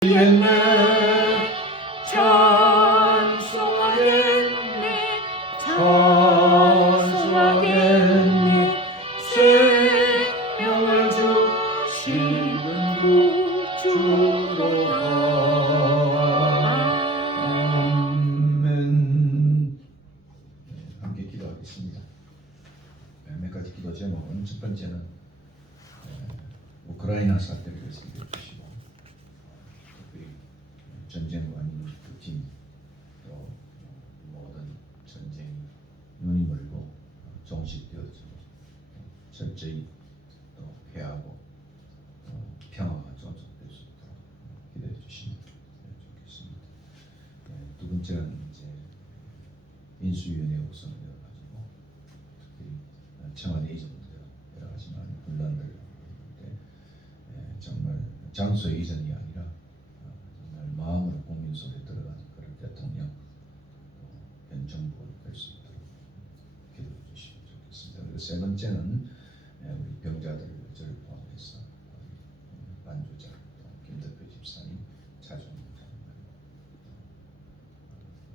겠네 찬송하겠네 찬송하겠네 생명을 주시는 구주로다. 아멘. 함께 기도하겠습니다. 몇 가지 기도 제목은 첫 번째는 우크라이나 사태를 생각해 주시고, 특별히 전쟁과 진 또 모든 전쟁이 눈이 멀고 종식되어지고 철저히 또 회하고 평화가 존속될 수 있도록 기도해 주시면 좋겠습니다. 두 번째는 이제 인수위원회 구성을 가지고 특히 청와대 이전 문제가 여러 가지 많은 분란들 정말 장소 이전이 아니라 정말 마음으로 국민 속에 들어가는 그런 대통령 현 정부가 될 수 있도록 기도해 주시면 좋겠습니다. 그리고 세 번째는 우리 병자들을 포함해서 반주자 김덕표 집사님 자주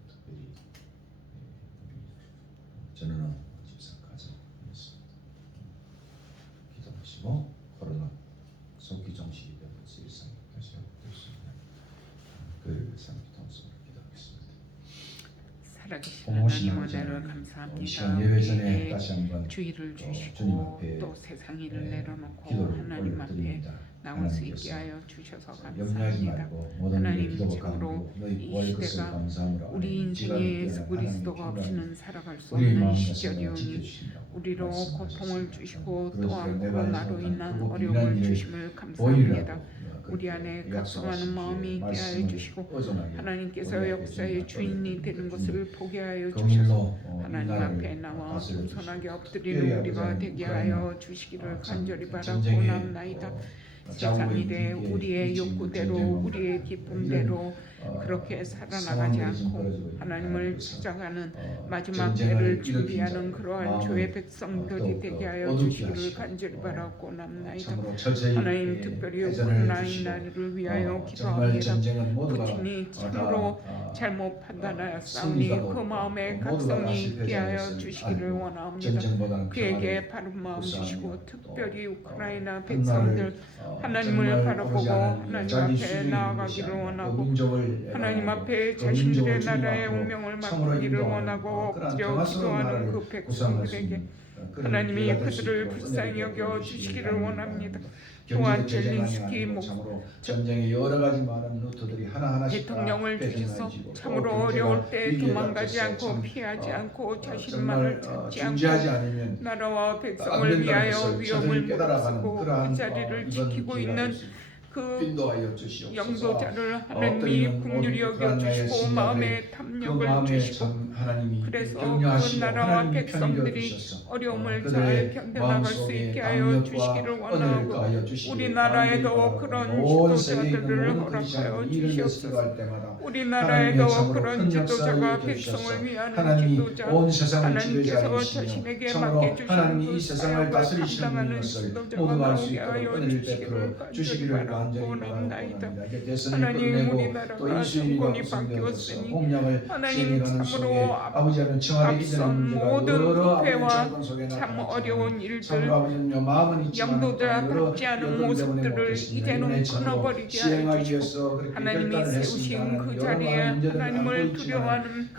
특별히 전은호 집사 가정에서 기도하시고 코로나 속기 정식이 되면서 일상이 다시 회복될 수 있는 그 삶을 통해서 기도하겠습니다. 살아계신 하나님 은혜를 감사합니다. 예배전에 다시 한번 주의를 주님 주시고 앞에 또 세상 일을 내려놓고 기도를 하나님 앞에 올려드립니다. 나올 수 있게 하여 주셔서 염려하지 감사합니다. 말고 모든 일에 하나님 기도와 참으로 간구로 너희 이 구할 것을 시대가 감사함으로 우리 인생에 예수 그리스도가 없이는 살아갈 수 없는 시절이오니 우리로 고통을 주시고 또한 코로나로 인한 어려움을 주심을 감사합니다. 우리 안에 각성하는 마음이 있게 하여 주시고 하나님께서 역사의 주인이 되는 것을 보게 하여 주셔서 하나님 앞에 나와 겸손하게 엎드리는 우리가 되게 하여 주시기를 간절히 바라고나옵나이다. 세상 일에 우리의 욕구대로 우리의 기쁨대로 그렇게 살아나가지 않고 하나님을 찾아가는 마지막 때를 준비하는 그러한 주의 백성들이 되게 하여 주시기를 간절히 바라고나옵나이다. 하나님 특별히 우크라이나를 위하여 기도합니다. 푸틴이 참으로 잘못 판단하였사오니 그 마음에 각성이 있게 하여 주시기를 원하옵니다. 그에게 바른 마음 주시고 특별히 우크라이나 백성들 하나님을 바라보고 하나님 앞에 나아가기를 원하고 하나님 앞에 자신들의 나라의 운명을 맡기기를 원하고 엎드려 기도하는 그 백성들에게 하나님이 그들을 불쌍히 여겨 주시기를 원합니다. 또한 젤린스키 전쟁의 여러 가지 많은 루트들이 하나하나씩 대통령을 주셔서 참으로 어려울 때 도망가지 않고 피하지 않고 자신만을 찾지 않고 나라와 백성을 위하여 위험을 무릅쓰고 그 자리를 지키고 있는 그 영도자를 하나님이 긍휼히 여겨주시고 마음에 탐욕을 주시고 그래서 그 나라와 백성들이 어려움을 잘 견뎌나갈 수 있게 하여 주시기를 원하고 우리나라에도 그런 지도자들을 허락하여 주시옵소서. 우리나라에도 그런 지도자가 백성을 위하는 지도자 하나님께서 자신에게 맡겨주시는 그 사역을 감당하는 지도자가 나오게 하여 주시기를 바랍니다. 하나님 우리나라가 정권이 바뀌었으니 하나님 참으로 앞선 모든 부패와 참 어려운 일들 영도자답지 않은 모습들을 이제는 끊어버리게 하여 주시고 하나님이 세우신 그 자리에 하나님을 두려워하는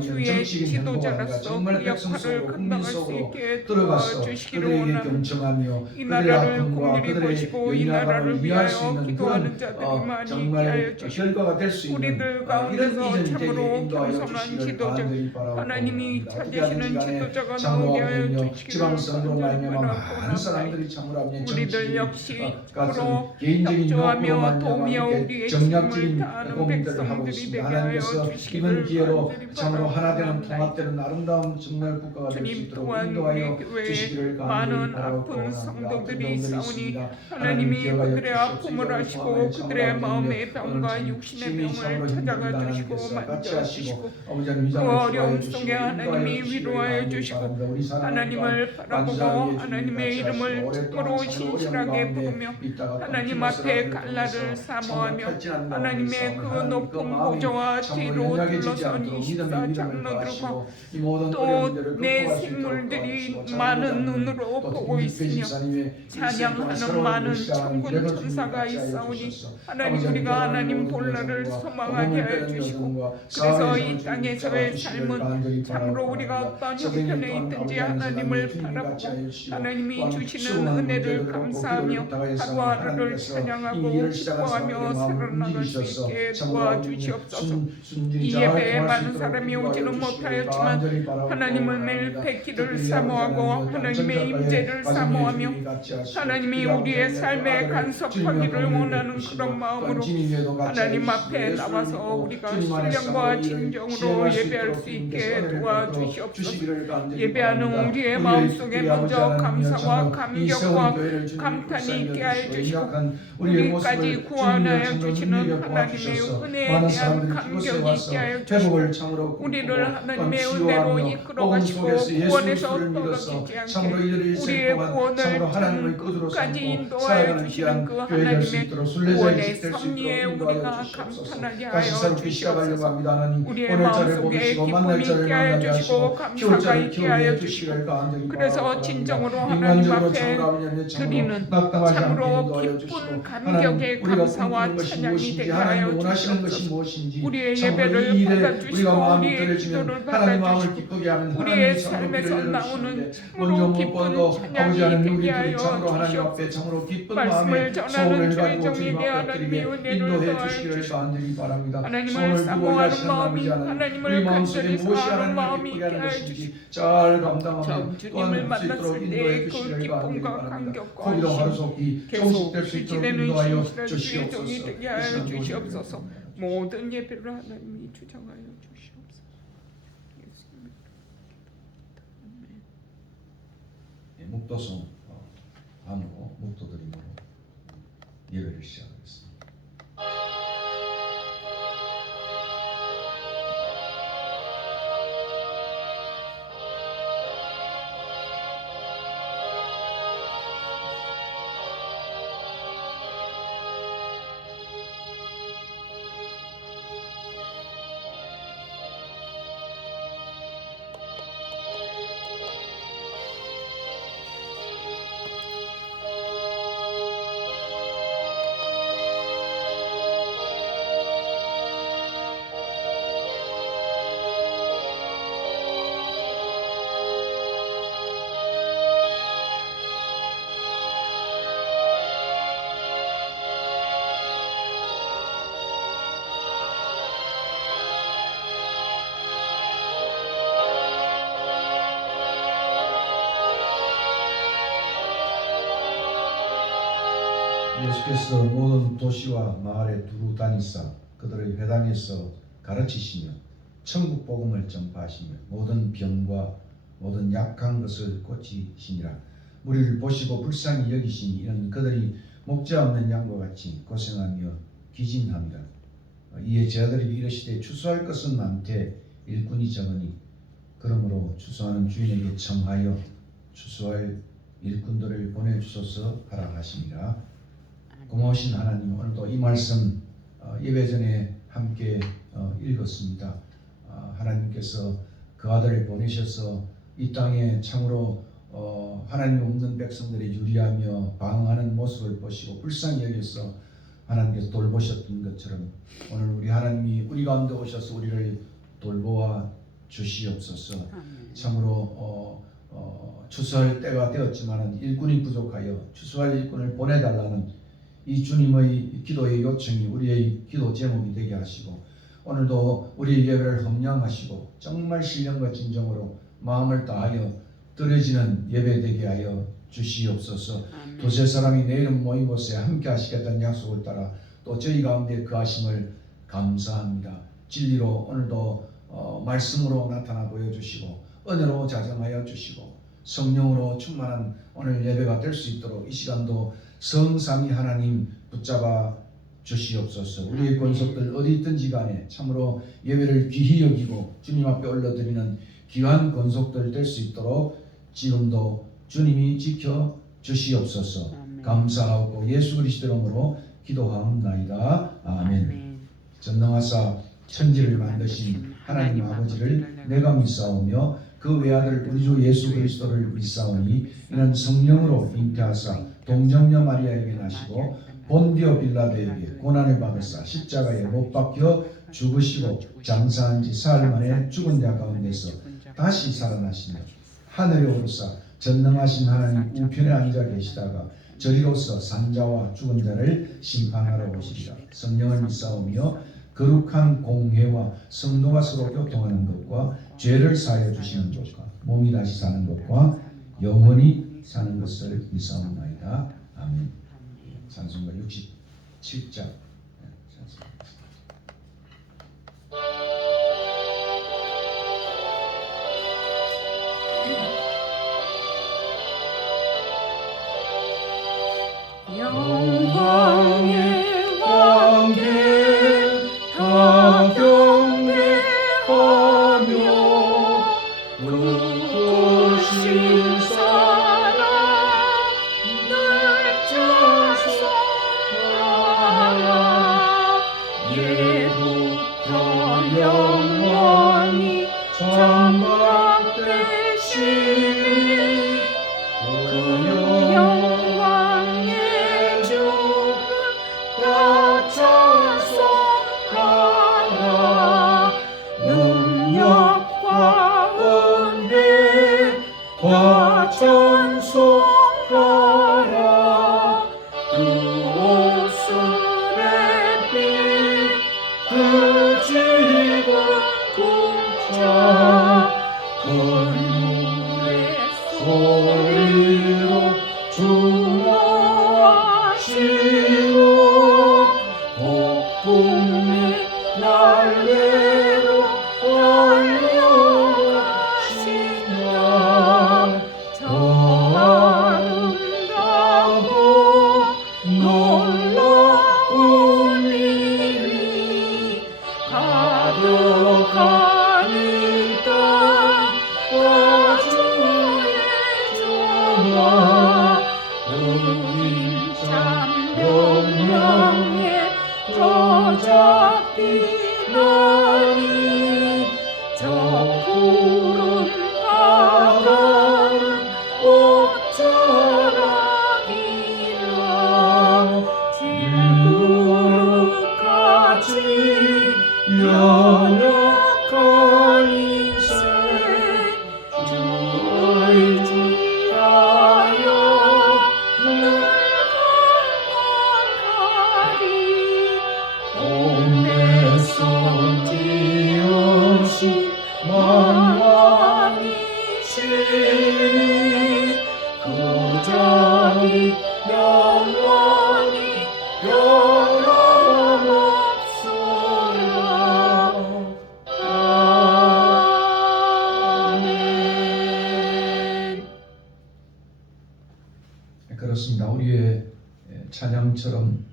주의 지도자로서 그 역할을 감당할 수 있게 도와주시기를 원합니다. 이 나라를 긍휼히 보시고 이 나라를 위하여 기도하는 자들이 많이 있게 하여 주시고 우리들 가운데서 참으로 겸손한 지도자 하나님이 찾으시는 지도자가 나오게 하여 주시기를 바라옵나이다. 우리들 역시 참으로 협조하며 도우며 우리의 책임을 다하는 백성들이 되게 하여 주시기를 간절히 바라옵나이다. 주님 또한 우리 교회에 많은 아픈 성도들이 있사오니 하나님이 그들의 아픔 아픔을 하시고 그들의 마음의 병과 육신의 병을 찾아가 주시고 만져주시고 그 어려움 속에 하나님이 위로하여 주시고 하나님을 바라보고 하나님의 이름을 참으로 신실하게 부르며 하나님 앞에 갈라를 사모하며 하나님의 그 높은 보좌와 뒤로 둘러선 24 장로들과 또 내 생물들이 많은 눈으로 보고 있으며 찬양하는 많은 천군 천사가 있사오니 하나님 우리가 하나님 본래를 소망하게 하여 주시고 그래서 이 땅에서의 삶은 참으로 우리가 어떤 형편에 있든지 하나님을 바라보고 하나님이 주시는 은혜를 감사하며 하루하루를 찬양하고 기뻐하며 살아나갈 수 있게 도와주시옵소서. 이 예배에 많은 사람이 오지는 못하였지만 하나님을 매일 뵙기를 사모하고 하나님의 임재를 사모하며 하나님이 우리의 삶에 간섭하기를 원하는 그런 마음으로 하나님 앞에 나와서 우리가 신령과 진정으로 예배할 수 있게 도와주시옵소서. 예배하는 우리의 마음속에 먼저 감사와 감격과 감탄이 있게 하여 주시고 우리까지 구원하여 주시는 하나님의 은혜에 대한 감격이 있게 하여 주시고 우리를 하나님의 은혜로 이끌어 가시고 구원에서 떨어지지 않게 우리의 구원을 끝까지 인도하여 주시는 그 하나님의 구원의 섭리에 우리가 감탄하게 하여 주시옵소서. 우리의 마음속에 기쁨이 있게 하여 주시고 감사가 있게 하여 주시고 그래서 진정으로 하나님 앞에 드리는 참으로 기쁜 감격의 감사와 찬양이 되게 하여 주시옵소서. 우리의 예배를 받아주시고 우리의 기도를 받아주시고 우리의 삶에서 나오는 참으로 기쁜 찬양이 되게 하여 주시옵소서. 말씀을 전하는 주의 종이 되어 하나님의 은혜를 더하여 주시고 하나님을 사모하는 마음이 하나님을 간절히 사랑하는 마음이 있게 하여 주시고 처음 주님을 만났을 때의 그 기쁨과 감격과 힘 계속 유지되는 신실한 주의 종이 되게 하여 주시옵소서. 모든 예배를 하나님이 주장하여 주시옵소서. 예수님의 아멘. 묵도성 안으로 묵도드림으로 예배를 시작하겠습니다. 예수께서 모든 도시와 마을에 두루 다니사 그들의 회당에서 가르치시며 천국 복음을 전파하시며 모든 병과 모든 약한 것을 고치시니라. 우리를 보시고 불쌍히 여기시니 이는 그들이 목자 없는 양과 같이 고생하며 기진함이라. 이에 제자들이 이르시되 추수할 것은 많되 일꾼이 적으니 그러므로 추수하는 주인에게 청하여 추수할 일꾼들을 보내주소서 하라 하시니라. 고마우신 하나님, 오늘도 이 말씀 예배 전에 함께 읽었습니다. 하나님께서 그 아들을 보내셔서 이 땅에 참으로 하나님 없는 백성들이 유리하며 방황하는 모습을 보시고 불쌍히 여겨서 하나님께서 돌보셨던 것처럼 오늘 우리 하나님이 우리 가운데 오셔서 우리를 돌보아 주시옵소서. 참으로 추수할 때가 되었지만 일꾼이 부족하여 추수할 일꾼을 보내달라는 이 주님의 기도의 요청이 우리의 기도 제목이 되게 하시고 오늘도 우리 예배를 헌량하시고 정말 신령과 진정으로 마음을 다하여 드려지는 예배 되게 하여 주시옵소서. 두세 사람이 내 이름 모인 곳에 함께 하시겠다는 약속을 따라 또 저희 가운데 그 하심을 감사합니다. 진리로 오늘도 말씀으로 나타나 보여주시고 은혜로 자정하여 주시고 성령으로 충만한 오늘 예배가 될 수 있도록 이 시간도 성삼위 하나님 붙잡아 주시옵소서. 우리의 권속들 어디 있든지 간에 참으로 예배를 귀히 여기고 주님 앞에 올려드리는 귀한 권속들 될 수 있도록 지금도 주님이 지켜 주시옵소서. 감사하고 예수 그리스도 이름으로 기도하옵나이다. 아멘. 전능하사 천지를 만드신 하나님 아버지를 내가 믿사오며 그 외아들 우리 주 예수 그리스도를 믿사오니 이는 성령으로 잉태하사 동정녀 마리아에게 나시고 본디오 빌라도에게 고난을 받으사 십자가에 못 박혀 죽으시고 장사한 지 사흘 만에 죽은 자 가운데서 다시 살아나시며 하늘에 오르사 전능하신 하나님 우편에 앉아 계시다가 저리로서 산자와 죽은 자를 심판하러 오시리라. 성령을 믿사오며 거룩한 공회와 성도가 서로 교통하는 것과 죄를 사하여 주시는 것과 몸이 다시 사는 것과 영원히 사는 것을 믿사옵나이다. 아멘. 찬송가 67장. 영광의 왕께 다 경배하며 굳으신 사랑 늘 찬송하라. 예부터 영원히 참박되시니 그 영광의 다 찬송하라. 능력과 은혜 다 찬송하라. 그 옷술의 빛 그 지은 궁창 그 물의 소리로 주모하시고 폭풍의 날개로 달려가신다. 저 아름다고 놀라운 일이 가득한 이 땅 주의 전화 우린 참 명령에 더잡히나니 저 푸른 바다는 옷자락이라. 질그릇같이 연약한 인생 주 의지하여 늘 강건하리. 온 백성 지으신 만왕이시니 그 자리 영원히 변함없소라. 아멘. 그렇습니다. 우리의 찬양처럼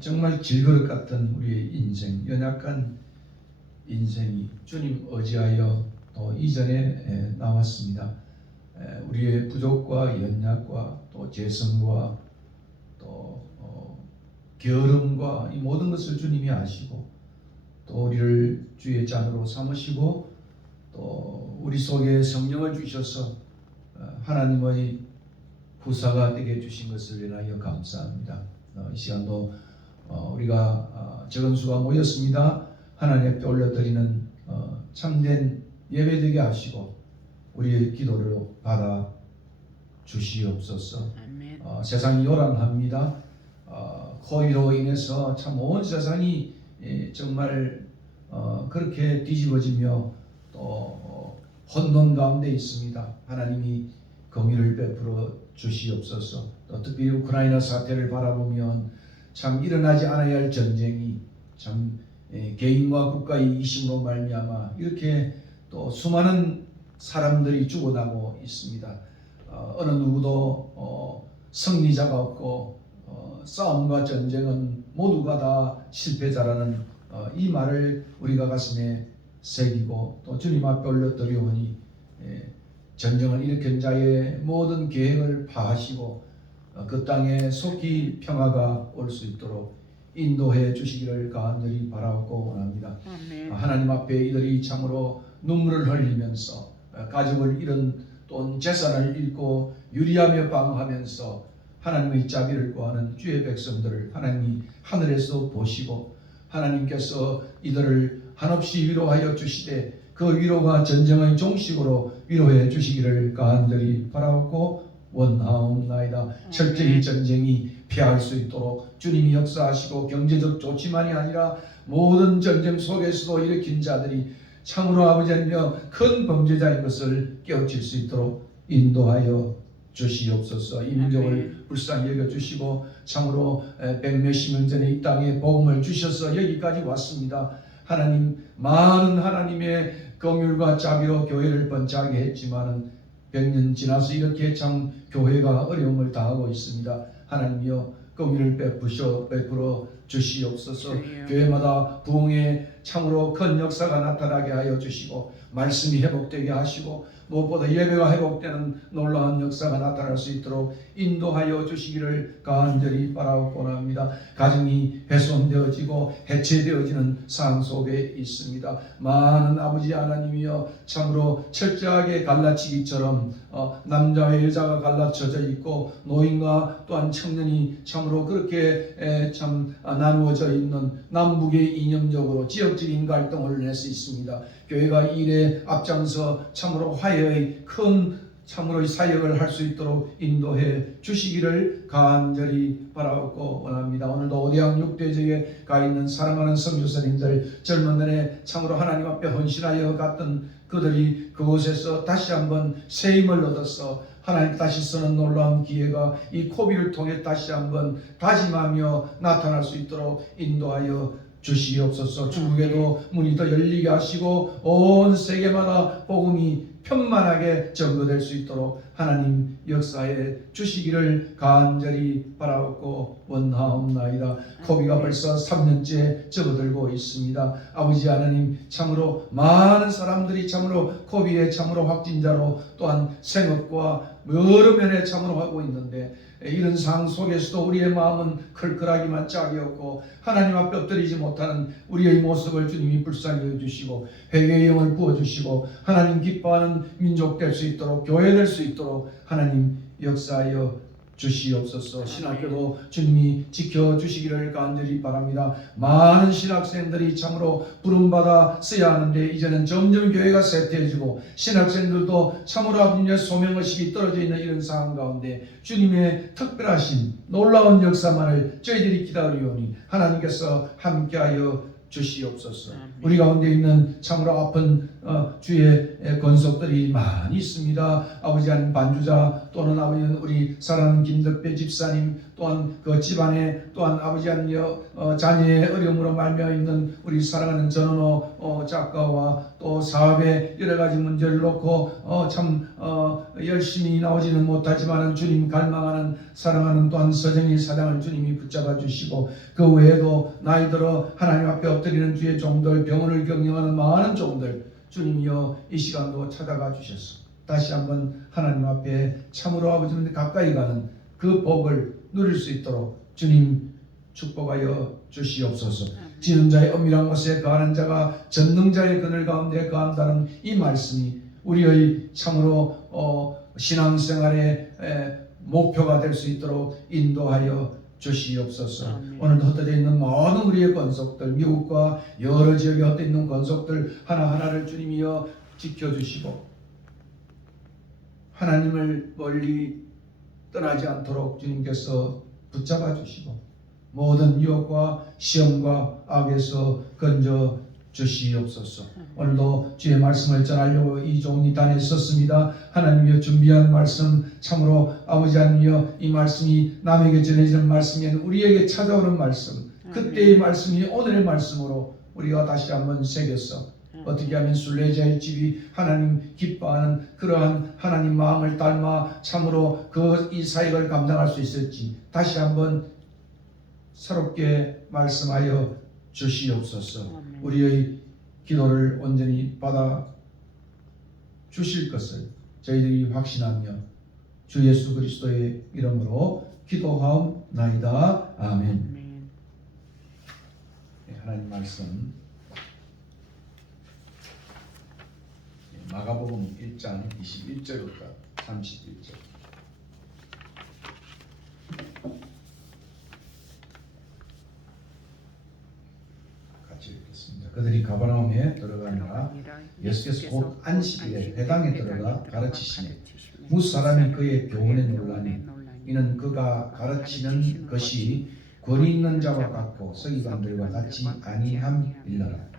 정말 질그릇 같은 우리의 인생, 연약한 인생이 주님 의지하여 또 이전에 나왔습니다. 우리의 부족과 연약과 또 죄성과 또 게으름과 이 모든 것을 주님이 아시고 또 우리를 주의 자녀로 삼으시고 또 우리 속에 성령을 주셔서 하나님의 후사가 되게 해주신 것을 위하여 감사합니다. 이 시간도 우리가 적은 수가 모였습니다. 하나님 앞에 올려드리는 참된 예배되게 하시고 우리의 기도를 받아 주시옵소서. 세상이 요란합니다. 코위로 인해서 참 온 세상이 정말 그렇게 뒤집어지며 또 혼돈 가운데 있습니다. 하나님이 공의를 베풀어 주시옵소서. 또 특히 우크라이나 사태를 바라보면 참 일어나지 않아야 할 전쟁이 참 개인과 국가의 이심으로 말미암아 이렇게 또 수많은 사람들이 죽어나고 있습니다. 어느 누구도 승리자가 없고 싸움과 전쟁은 모두가 다 실패자라는 이 말을 우리가 가슴에 새기고 또 주님 앞에 올려드리오니 전쟁을 일으킨 자의 모든 계획을 파하시고 그 땅에 속히 평화가 올 수 있도록 인도해 주시기를 간절히 바라고 원합니다. 아멘. 하나님 앞에 이들이 참으로 눈물을 흘리면서 가족을 잃은 또 재산을 잃고 유리하며 방황하면서 하나님의 자비를 구하는 주의 백성들을 하나님이 하늘에서 보시고 하나님께서 이들을 한없이 위로하여 주시되 그 위로가 전쟁의 종식으로 위로해 주시기를 간절히 바라고 원하옵나이다. 철저히 전쟁이 피할 수 있도록 주님이 역사하시고 경제적 조치만이 아니라 모든 전쟁 속에서도 일으킨 자들이 참으로 아버지 하나님 큰 범죄자인 것을 깨우칠 수 있도록 인도하여 주시옵소서. 이 민족을 불쌍히 여겨주시고 참으로 백몇십 년 전에 이 땅에 복음을 주셔서 여기까지 왔습니다. 하나님 많은 하나님의 긍휼과 자비로 교회를 번창하게 했지만은 100년 지나서 이렇게 참 교회가 어려움을 당하고 있습니다. 하나님이여 긍휼을 베풀어 주시옵소서. 교회마다 부흥의 참으로 큰 역사가 나타나게 하여 주시고 말씀이 회복되게 하시고 무엇보다 예배가 회복되는 놀라운 역사가 나타날 수 있도록 인도하여 주시기를 간절히 바라고 합니다. 가정이 훼손되어지고 해체되어지는 상황 속에 있습니다. 많은 아버지 하나님이여 참으로 철저하게 갈라치기처럼 남자와 여자가 갈라쳐져 있고 노인과 또한 청년이 참으로 그렇게 참 나누어져 있는 남북의 이념적으로 지역적인 갈등을 낼 수 있습니다. 교회가 이 일에 앞장서 참으로 화해의 큰 참으로 사역을 할 수 있도록 인도해 주시기를 간절히 바라고 원합니다. 오늘도 오대양 6대지에 가 있는 사랑하는 선교사님들 젊은 날에 참으로 하나님 앞에 헌신하여 갔던 그들이 그곳에서 다시 한번 새 힘을 얻어서 하나님 다시 쓰는 놀라운 기회가 이 코비를 통해 다시 한번 다짐하며 나타날 수 있도록 인도하여 주시옵소서. 중국에도 문이 더 열리게 하시고 온 세계마다 복음이 편만하게 전거될 수 있도록 하나님 역사해 주시기를 간절히 바라고 원하옵나이다. 코비가 벌써 3년째 접어들고 있습니다. 아버지 하나님 참으로 많은 사람들이 참으로 코비의 참으로 확진자로 또한 생업과 여러 면에 참으로 하고 있는데 이런 상황 속에서도 우리의 마음은 클클하기만 짝이 없고 하나님 앞에 엎드리지 못하는 우리의 모습을 주님이 불쌍히 여주시고 회개의 영을 부어주시고 하나님 기뻐하는 민족 될 수 있도록 교회 될 수 있도록 하나님 역사하여 주시옵소서. 신학교도 주님이 지켜주시기를 간절히 바랍니다. 많은 신학생들이 참으로 부름받아 써야 하는데 이제는 점점 교회가 쇠퇴해지고 신학생들도 참으로 아버지의 소명의식이 떨어져 있는 이런 상황 가운데 주님의 특별하신 놀라운 역사만을 저희들이 기다리오니 하나님께서 함께하여 주시옵소서. 우리 가운데 있는 참으로 아픈 주의 권속들이 많이 있습니다. 아버지 하나님 반주자 또는 아버지 우리 사랑하는 김덕배 집사님 또한 그 집안에 또한 아버지 하나님 자녀의 어려움으로 말미암아 있는 우리 사랑하는 전원호 작가와 또 사업의 여러 가지 문제를 놓고 참 열심히 나오지는 못하지만 주님 갈망하는 사랑하는 또한 서정희 사장을 주님이 붙잡아 주시고 그 외에도 나이 들어 하나님 앞에 엎드리는 주의 종들 병원을 경영하는 많은 종들 주님이여 이 시간도 찾아가 주셔서 다시 한번 하나님 앞에 참으로 아버지는 가까이 가는 그 복을 누릴 수 있도록 주님 축복하여 주시옵소서. 지는 자의 엄밀한 곳에 거하는 자가 전능자의 그늘 가운데 거한다는 이 말씀이 우리의 참으로 신앙생활의 목표가 될 수 있도록 인도하여 주시옵소서. 오늘도 흩어져 있는 모든 우리의 권속들 미국과 여러 지역에 흩어져 있는 권속들 하나하나를 주님이여 지켜주시고 하나님을 멀리 떠나지 않도록 주님께서 붙잡아 주시고 모든 유혹과 시험과 악에서 건져 주시옵소서. 오늘도 주의 말씀을 전하려고 이 종이 단에 섰습니다. 하나님이여 준비한 말씀 참으로 아버지 하나님이여 이 말씀이 남에게 전해지는 말씀이 아니라 우리에게 찾아오는 말씀 그때의 말씀이 오늘의 말씀으로 우리가 다시 한번 새겼어. 어떻게 하면 순례자의 집이 하나님 기뻐하는 그러한 하나님 마음을 닮아 참으로 이 사역을 감당할 수 있을지 다시 한번 새롭게 말씀하여 주시옵소서. 아멘. 우리의 기도를 온전히 받아 주실 것을 저희들이 확신하며 주 예수 그리스도의 이름으로 기도하옵나이다. 아멘. 아멘. 하나님 말씀 마가복음 1장 21절부터 31절 같이 읽겠습니다. 그들이 가버나움에 들어가니라 예수께서 곧 안식일에 회당에 들어가 가르치시니 무수 사람이 그의 교훈에 놀라니 이는 그가 가르치는 것이 권위 있는 자와 같고 서기관들과 같이 아니함일러라.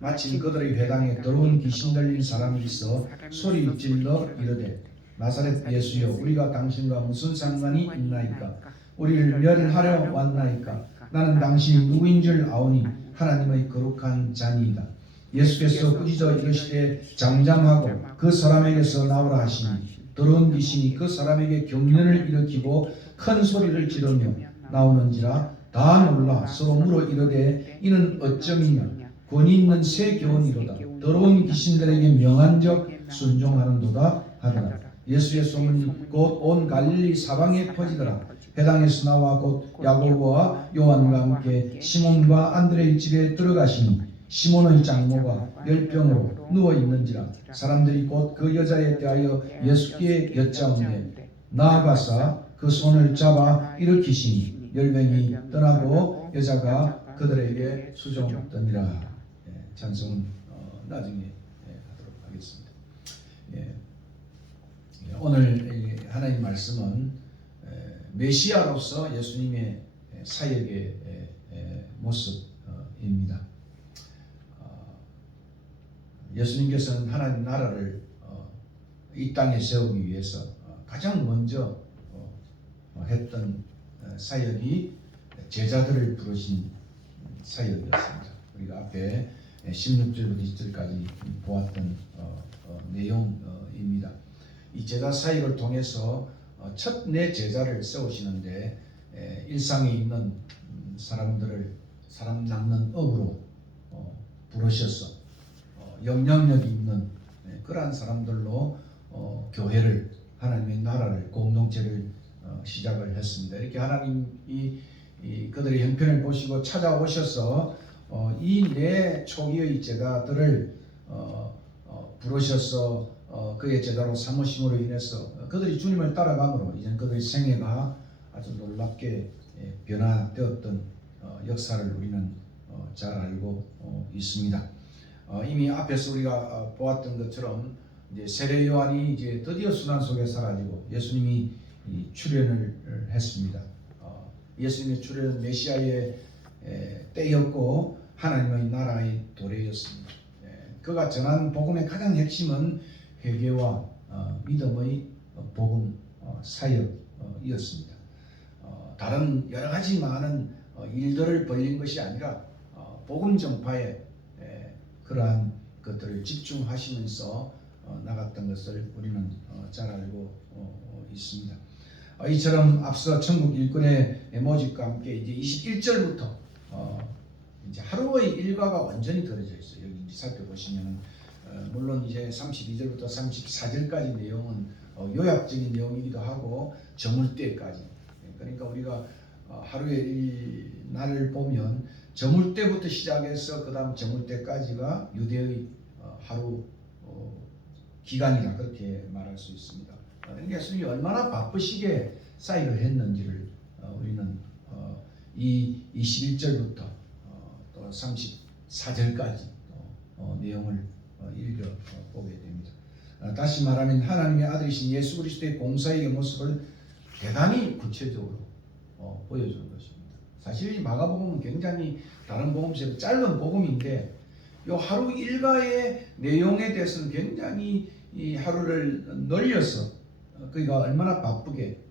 마침 그들의 회당에 더러운 귀신 들린 사람이 있어 소리 질러 이르되 나사렛 예수여 우리가 당신과 무슨 상관이 있나이까? 우리를 멸하려 왔나이까? 나는 당신이 누구인 줄 아오니 하나님의 거룩한 자니이다. 예수께서 꾸짖어 이르시되 잠잠하고 그 사람에게서 나오라 하시니 더러운 귀신이 그 사람에게 경련을 일으키고 큰 소리를 지르며 나오는지라 다 놀라 서로 물어 이르되 이는 어쩌미냐? 권위 있는 새 교훈이로다. 더러운 귀신들에게 명한적 순종하는도다 하더라. 예수의 소문이 곧 온 갈릴리 사방에 퍼지더라. 회당에서 나와 곧 야고보와 요한과 함께 시몬과 안드레의 집에 들어가시니 시몬의 장모가 열병으로 누워 있는지라. 사람들이 곧 그 여자에 대하여 예수께 여짜오되 나아가사 그 손을 잡아 일으키시니 열병이 떠나고 여자가 그들에게 수종되니라. 찬송은 나중에 하도록 하겠습니다. 오늘 하나님 말씀은 메시아로서 예수님의 사역의 모습입니다. 예수님께서는 하나님 나라를 이 땅에 세우기 위해서 가장 먼저 했던 사역이 제자들을 부르신 사역이었습니다. 우리가 앞에 16절부터 20절까지 보았던 내용입니다. 이 제자 사역을 통해서 첫 내 제자를 세우시는데 일상에 있는 사람들을 사람 낚는 업으로 부르셔서 영향력이 있는 그러한 사람들로 교회를 하나님의 나라를 공동체를 시작을 했습니다. 이렇게 하나님이 그들의 형편을 보시고 찾아오셔서 이 내 초기의 제자들을 부르셔서 그의 제자로 삼으심으로 인해서 그들이 주님을 따라감으로 이제 그들의 생애가 아주 놀랍게 변화되었던 역사를 우리는 잘 알고 있습니다. 이미 앞에서 우리가 보았던 것처럼 이제 세례 요한이 이제 드디어 순환 속에 사라지고 예수님이 출현을 했습니다. 예수님의 출현은 메시아의 때였고 하나님의 나라의 도래였습니다. 그가 전한 복음의 가장 핵심은 회개와 믿음의 복음 사역이었습니다. 다른 여러 가지 많은 일들을 벌린 것이 아니라 복음 전파에 그러한 것들을 집중하시면서 나갔던 것을 우리는 잘 알고 있습니다. 이처럼 앞서 천국 일꾼의 모집과 함께 이제 21절부터 이제 하루의 일과가 완전히 들어져 있어요. 여기 살펴보시면 물론 이제 32절부터 34절까지 내용은 요약적인 내용이기도 하고 저물때까지. 그러니까 우리가 하루의 날을 보면 저물때부터 시작해서 그 다음 저물때까지가 유대의 하루 기간이라 그렇게 말할 수 있습니다. 그러니까 예수님이 얼마나 바쁘시게 사역을 했는지를 우리는 이 21절부터 또 34절까지 내용을 읽어보게 됩니다. 다시 말하면 하나님의 아들이신 예수 그리스도의 공사의 모습을 대단히 구체적으로 보여주는 것입니다. 사실 이 마가복음은 굉장히 다른 복음서보다 짧은 복음인데 이 하루 일과의 내용에 대해서는 굉장히 이 하루를 늘려서 그가 얼마나 바쁘게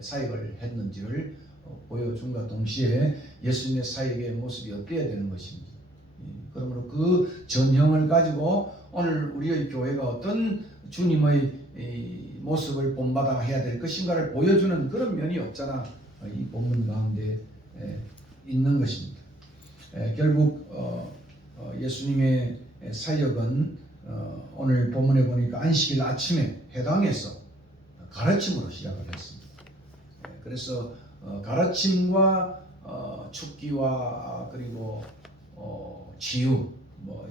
사역을 했는지를 보여준과 동시에 예수님의 사역의 모습이 어때야 되는 것인지, 그러므로 그 전형을 가지고 오늘 우리의 교회가 어떤 주님의 모습을 본받아 해야 될 것인가를 보여주는 그런 면이 없잖아 이 본문 가운데 있는 것입니다. 결국 예수님의 사역은 오늘 본문에 보니까 안식일 아침에 회당에서 가르침으로 시작을 했습니다. 그래서 가르침과 축기와 그리고 치유,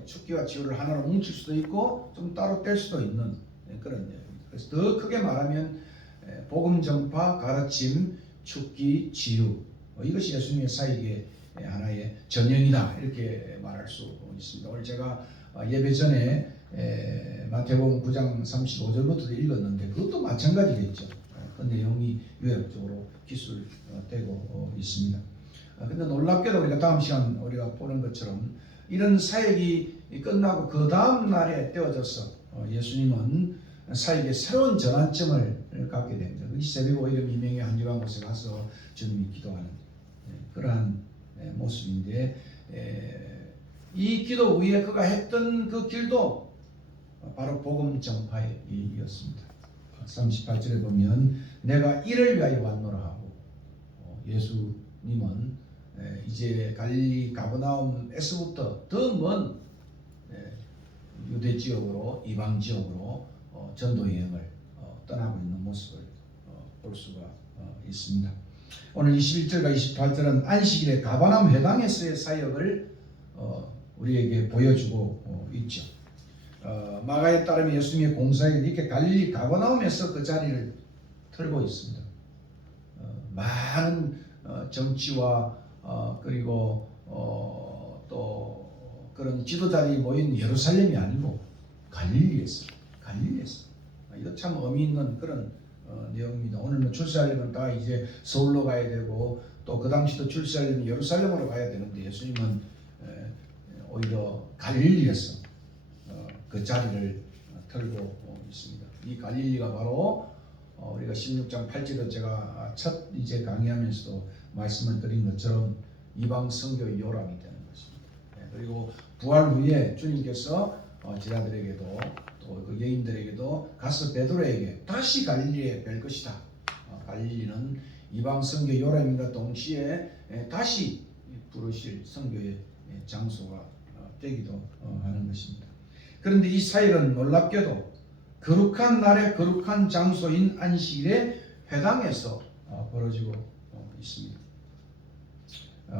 축기와 치유를 하나로 뭉칠 수도 있고 좀 따로 뗄 수도 있는 그런 내용입니다. 그래서 더 크게 말하면 복음 전파, 가르침, 축기, 치유, 이것이 예수님의 사역의 하나의 전형이다, 이렇게 말할 수 있습니다. 오늘 제가 예배 전에 마태복음 9장 35절부터 읽었는데 그것도 마찬가지겠죠. 그 내용이 요약적으로 기술되고 있습니다. 근데 놀랍게도 우리가 다음 시간 우리가 보는 것처럼 이런 사역이 끝나고 그 다음 날에 떼어져서 예수님은 사역의 새로운 전환점을 갖게 됩니다. 이 새벽 오히려 미명의 한적한 곳에 가서 주님이 기도하는 그러한 모습인데, 이 기도 위에 그가 했던 그 길도 바로 복음 전파의 일이었습니다. 38절에 보면 내가 이를 위하여 왔노라 하고, 예수님은 이제 갈릴리 가버나움에서부터 더 먼 유대 지역으로, 이방 지역으로 전도 여행을 떠나고 있는 모습을 볼 수가 있습니다. 오늘 21절과 28절은 안식일에 가버나움 회당에서의 사역을 우리에게 보여주고 있죠. 마가에 따르면 예수님의 공사에 이렇게 갈릴리 가버나움에서 그 자리를 털고 있습니다. 많은 정치와 그리고 또 그런 지도자들이 모인 예루살렘이 아니고 갈릴리에서. 이거 참 의미 있는 그런 내용입니다. 오늘 출세하려면 다 이제 서울로 가야 되고 또 그 당시도 출세하려면 예루살렘으로 가야 되는데 예수님은 오히려 갈릴리에서 그 자리를 털고 있습니다. 이 갈릴리가 바로 우리가 16장 8절에 제가 첫 이제 강의하면서도 말씀을 드린 것처럼 이방 선교의 요람이 되는 것입니다. 그리고 부활 후에 주님께서 제자들에게도 또 그 여인들에게도 가서 베드로에게 다시 갈릴리에 뵐 것이다. 갈릴리는 이방 선교 요람인과 동시에 다시 부르실 선교의 장소가 되기도 하는 것입니다. 그런데 이 사역은 놀랍게도 거룩한 날의 거룩한 장소인 안식일의 회당에서 벌어지고 있습니다.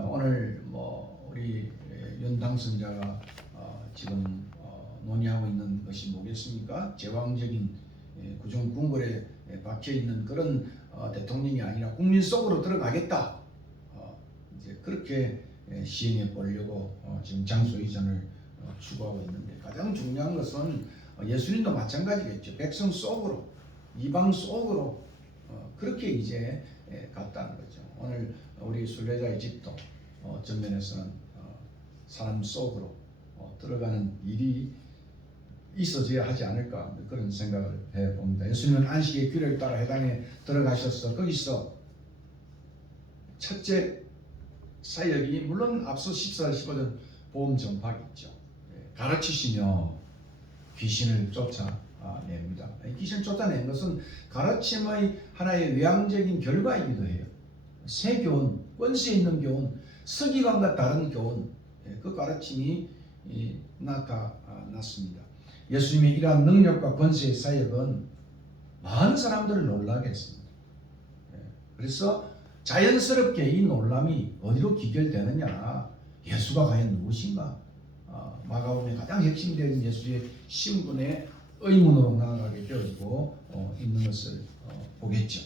오늘 우리 윤 당선자가 지금 논의하고 있는 것이 뭐겠습니까? 제왕적인 구중 궁궐에 박혀 있는 그런 대통령이 아니라 국민 속으로 들어가겠다. 이제 그렇게 시행해 보려고 지금 장소 이전을 추구하고 있는데, 가장 중요한 것은 예수님도 마찬가지겠죠. 백성 속으로, 이방 속으로 그렇게 이제 갔다는 거죠. 오늘 우리 순례자의 집도 전면에서는 사람 속으로 들어가는 일이 있어져야 하지 않을까, 그런 생각을 해봅니다. 예수님은 안식의 규례를 따라 회당에 들어가셔서 거기서 첫째 사역이 물론 앞서 14절 15절 복음 전파겠죠. 가르치시며 귀신을 쫓아냅니다. 귀신을 쫓아낸 것은 가르침의 하나의 외향적인 결과이기도 해요. 새 교훈, 권세 있는 교훈, 서기관과 다른 교훈, 그 가르침이 나타났습니다. 예수님의 이러한 능력과 권세의 사역은 많은 사람들을 놀라게 했습니다. 그래서 자연스럽게 이 놀람이 어디로 기결되느냐, 예수가 과연 누구신가, 마가복음의 가장 핵심적인 예수의 신분의 의문으로 나아가게 되어지고 있는 것을 보겠죠.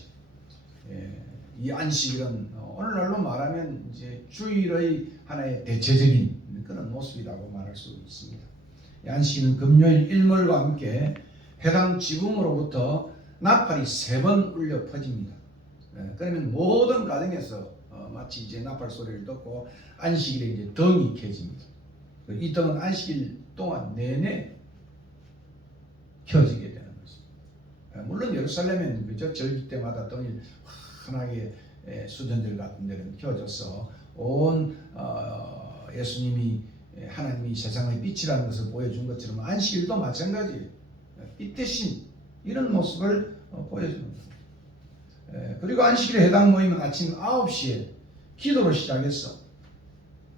이 안식일은 오늘날로 말하면 이제 주일의 하나의 대체적인 그런 모습이라고 말할 수 있습니다. 이 안식일은 금요일 일몰과 함께 회당 지붕으로부터 나팔이 3번 울려 퍼집니다. 그러면 모든 가정에서 마치 이제 나팔 소리를 듣고 안식일에 이제 등이 켜집니다. 이 등은 안식일 동안 내내 켜지게 되는 것입니다. 물론 예루살렘은 그저 절기 때마다 등이 환하게 수전절 같은 데는 켜져서 온 예수님이 하나님이 세상의 빛이라는 것을 보여준 것처럼 안식일도 마찬가지예요. 빛 대신 이런 모습을 보여줍니다. 그리고 안식일에 해당 모임은 아침 9시에 기도로 시작해서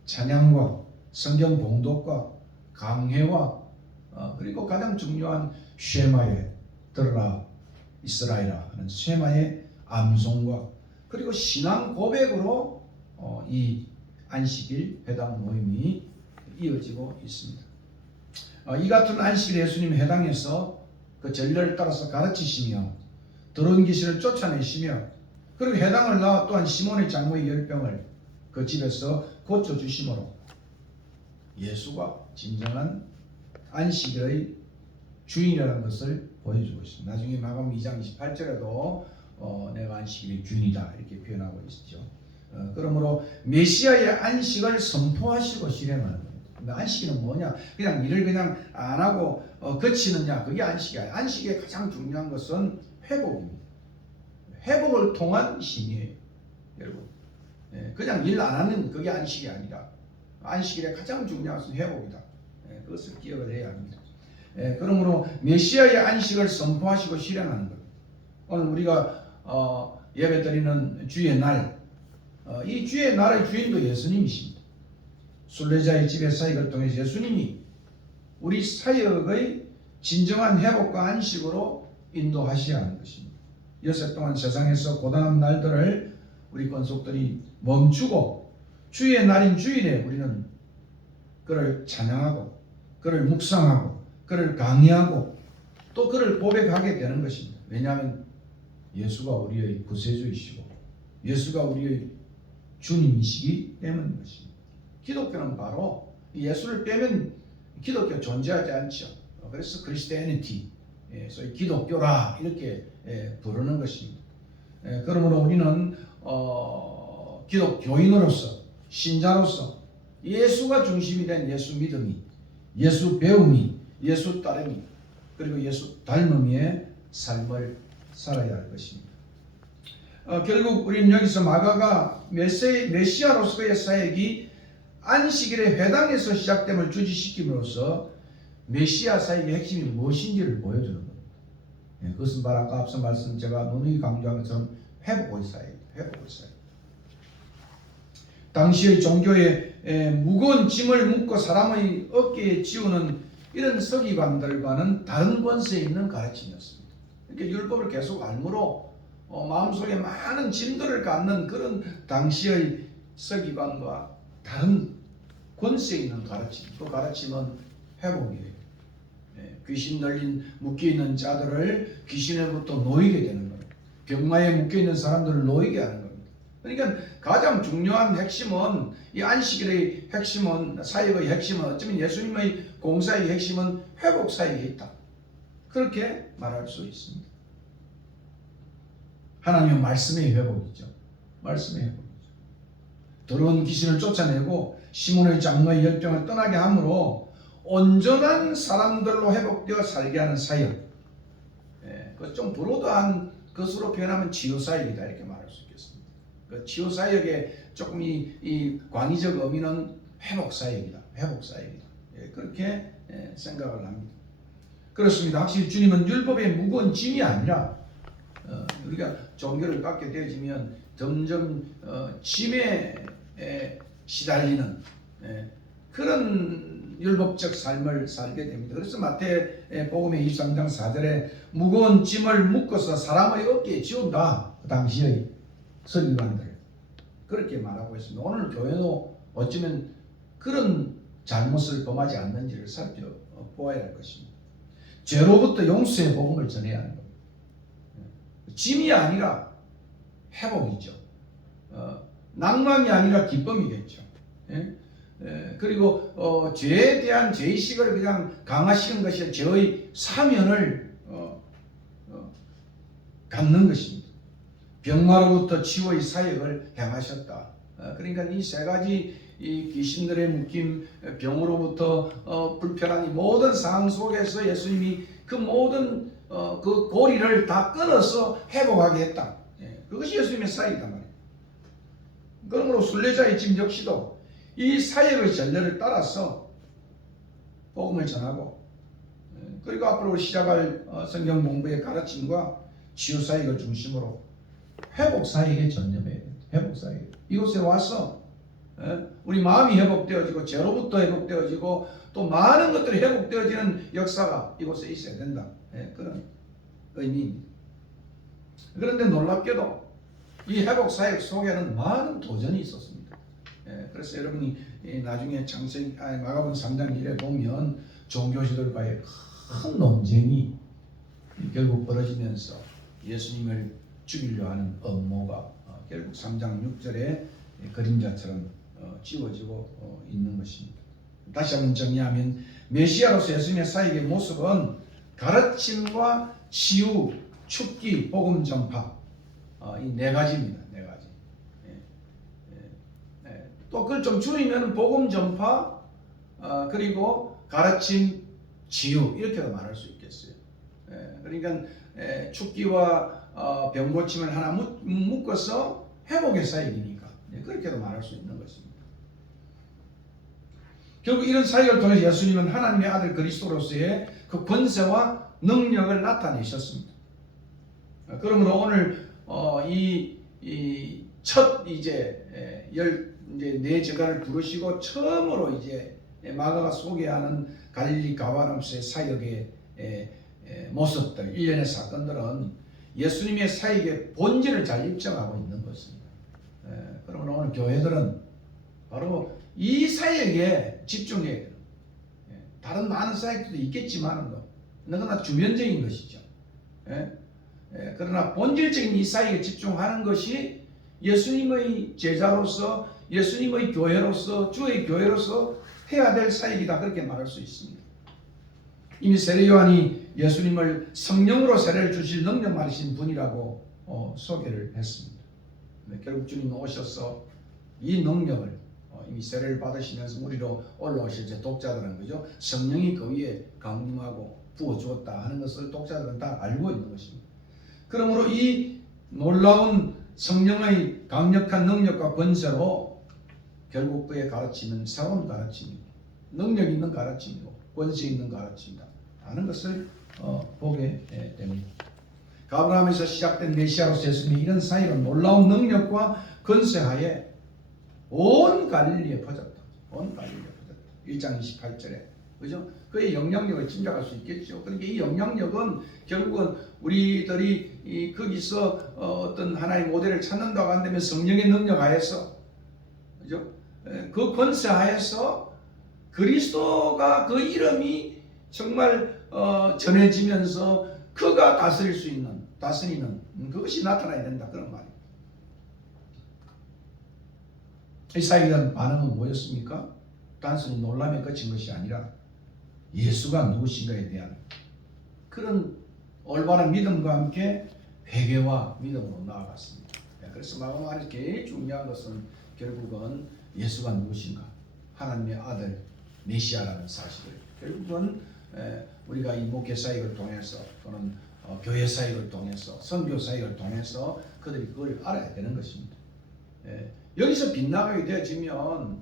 찬양과 성경 봉독과 강해와 그리고 가장 중요한 쉐마에 들어라 이스라엘아 하는 쉐마의 암송과 그리고 신앙 고백으로 이 안식일 회당 모임이 이어지고 있습니다. 이 같은 안식일 예수님 회당에서 그 전례를 따라서 가르치시며 더러운 귀신을 쫓아내시며 그리고 회당을 나와 또한 시몬의 장모의 열병을 그 집에서 고쳐주심으로 예수가 진정한 안식일의 주인이라는 것을 보여주고 있습니다. 나중에 마가복음 2장 28절에도 내가 안식일의 주인이다 이렇게 표현하고 있죠. 그러므로 메시아의 안식을 선포하시고 실행하는 겁니다. 근데 안식일은 뭐냐? 그냥 일을 그냥 안 하고 그치느냐? 그게 안식이야. 안식의 가장 중요한 것은 회복입니다. 회복을 통한 힘이에요, 여러분. 그냥 일 안 하는 그게 안식이 아니라 안식일의 가장 중요한 것은 회복이다. 그것을 기억을 해야 합니다. 그러므로 메시아의 안식을 선포하시고 실행하는 겁니다. 오늘 우리가 예배드리는 주의 날, 이 주의 날의 주인도 예수님이십니다. 순례자의 집의 사역을 통해서 예수님이 우리 사역의 진정한 회복과 안식으로 인도하셔야 하는 것입니다. 여섯 동안 세상에서 고단한 날들을 우리 권속들이 멈추고 주의 날인 주일에 우리는 그를 찬양하고 그를 묵상하고 그를 강의하고 또 그를 고백하게 되는 것입니다. 왜냐하면 예수가 우리의 구세주이시고 예수가 우리의 주님이시기 때문인 것입니다. 기독교는 바로 예수를 빼면 기독교 존재하지 않죠. 그래서 크리스티애니티, 소위 기독교라 이렇게 부르는 것입니다. 그러므로 우리는 기독교인으로서 신자로서 예수가 중심이 된 예수 믿음이 예수 배움이 예수 따름이 그리고 예수 닮음의 삶을 살아야 할 것입니다. 결국 우리는 여기서 마가가 메시아로서의 사역이 안식일의 회당에서 시작됨을 주지시킴으로써 메시아 사역의 핵심이 무엇인지를 보여주는 겁니다. 그것은 바로 아까 앞서 제가 누누이 강조한 것처럼 회복의 사역입니다. 회복의 사역. 당시의 종교에 무거운 짐을 묶고 사람의 어깨에 지우는 이런 서기관들과는 다른 권세에 있는 가르침이었습니다. 이렇게 율법을 계속 알므로 마음속에 많은 짐들을 갖는 그런 당시의 서기관과 다른 권세에 있는 가르침, 그 가르침은 회복이에요. 귀신 들린 묶여있는 자들을 귀신으로부터 놓이게 되는 거예요. 병마에 묶여있는 사람들을 놓이게 하는 겁니다. 그러니까 가장 중요한 핵심은 이 안식일의 핵심은 사역의 핵심은 어쩌면 예수님의 공사의 핵심은 회복 사역에 있다. 그렇게 말할 수 있습니다. 하나님의 말씀의 회복이죠. 말씀의 회복이죠. 더러운 귀신을 쫓아내고 시몬의 장모의 열병을 떠나게 함으로 온전한 사람들로 회복되어 살게 하는 사역. 그 좀 브로드한 것으로 표현하면 치유 사역이다 이렇게 말할 수 있겠습니다. 그 치유 사역의 조금 이 광의적 의미는 회복 사역이다. 회복 사역이다. 그렇게 생각을 합니다. 그렇습니다. 확실히 주님은 율법의 무거운 짐이 아니라 우리가 종교를 갖게 되어지면 점점 짐에 시달리는 그런 율법적 삶을 살게 됩니다. 그래서 마태복음의 23장 4절에 무거운 짐을 묶어서 사람의 어깨에 지운다. 그 당시의 서기관들 그렇게 말하고 있습니다. 오늘 교회도 어쩌면 그런 잘못을 범하지 않는지를 살펴보아야 할 것입니다. 죄로부터 용서의 복음을 전해야 하는 겁니다. 짐이 아니라 회복이죠. 낭만이 아니라 기쁨이겠죠. 그리고 죄에 대한 죄의식을 그냥 강화시키는 것이 죄의 사면을 갖는 것입니다. 병마로부터 치유의 사역을 행하셨다. 그러니까 이 세 가지 이 귀신들의 묶임, 병으로부터 불편한 이 모든 상황 속에서 예수님이 그 모든 그 고리를 다 끊어서 회복하게 했다. 그것이 예수님의 사역이단 말이에요. 그러므로 순례자의 짐 역시도 이 사역의 전례를 따라서 복음을 전하고 그리고 앞으로 시작할 성경 공부의 가르침과 치유 사역을 중심으로 회복 사역에 전념해야 돼요. 회복 사역. 이곳에 와서 우리 마음이 회복되어지고 죄로부터 회복되어지고 또 많은 것들이 회복되어지는 역사가 이곳에 있어야 된다. 그런 의미입니다. 그런데 놀랍게도 이 회복 사역 속에는 많은 도전이 있었습니다. 그래서 여러분이 나중에 마가복음 3장 1에 보면 종교시들과의 큰 논쟁이 결국 벌어지면서 예수님을 죽이려 하는 음모가 결국 3장 6절에 그림자처럼 지워지고 있는 것입니다. 다시 한번 정리하면 메시아로서 예수님의 사역의 모습은 가르침과 치유, 축기, 복음 전파 이 네 가지입니다. 네 가지. 또 그걸 좀 줄이면 복음 전파 그리고 가르침, 치유 이렇게도 말할 수 있겠어요. 그러니까 축기와 병 고침을 하나 묶어서 회복의 사역이니까 그렇게도 말할 수 있는 것입니다. 결국 이런 사역을 통해 예수님은 하나님의 아들 그리스도로서의 그 권세와 능력을 나타내셨습니다. 그러므로 오늘 첫 네 제자를 부르시고 처음으로 이제 마가가 소개하는 갈릴리 가버나움의 사역의 모습들, 일련의 사건들은 예수님의 사역의 본질을 잘 입증하고 있는 것입니다. 그러면 오늘 교회들은 바로 이 사역에 집중해야 돼요. 다른 많은 사역도 있겠지만 그러나 주변적인 것이죠. 그러나 본질적인 이 사역에 집중하는 것이 예수님의 제자로서 예수님의 교회로서 주의 교회로서 해야 될 사역이다 그렇게 말할 수 있습니다. 이미 세례 요한이 예수님을 성령으로 세례를 주실 능력 많으신 분이라고 소개를 했습니다. 결국 주님 오셔서 이 능력을 이미 세례를 받으시면서 우리로 올라오실 때 독자들은 그죠? 성령이 그 위에 강림하고 부어주었다 하는 것을 독자들은 다 알고 있는 것입니다. 그러므로 이 놀라운 성령의 강력한 능력과 권세로 결국 그의 가르침은 새로운 가르침이고 능력 있는 가르침이고 권세 있는 가르침이다 하는 것을 보게 됩니다. 아브라함에서 시작된 메시아로서 예수님이 이런 사역은 놀라운 능력과 권세하에 온 갈릴리에 퍼졌다. 온 갈릴리에 퍼졌다. 1장 28절에 그죠? 그의 영향력을 짐작할 수 있겠죠. 그러니까 이 영향력은 결국은 우리들이 거기서 어떤 하나의 모델을 찾는다고 한다면 성령의 능력 하에서 그죠? 그 권세 하에서 그리스도가 그 이름이 정말 전해지면서 그가 다스릴 수 있는 다스리는 그것이 나타나야 된다 그런 말이에요. 이 사역에 대한 반응은 뭐였습니까? 단순히 놀람에 그친 것이 아니라 예수가 누구신가에 대한 그런 올바른 믿음과 함께 회개와 믿음으로 나아갔습니다. 그래서 마가복음 안에서 제일 중요한 것은 결국은 예수가 누구신가, 하나님의 아들 메시아라는 사실을 결국은 우리가 이 목회 사역을 통해서 또는 교회 사역을 통해서 선교 사역을 통해서 그들이 그걸 알아야 되는 것입니다. 여기서 빗나가게 되어지면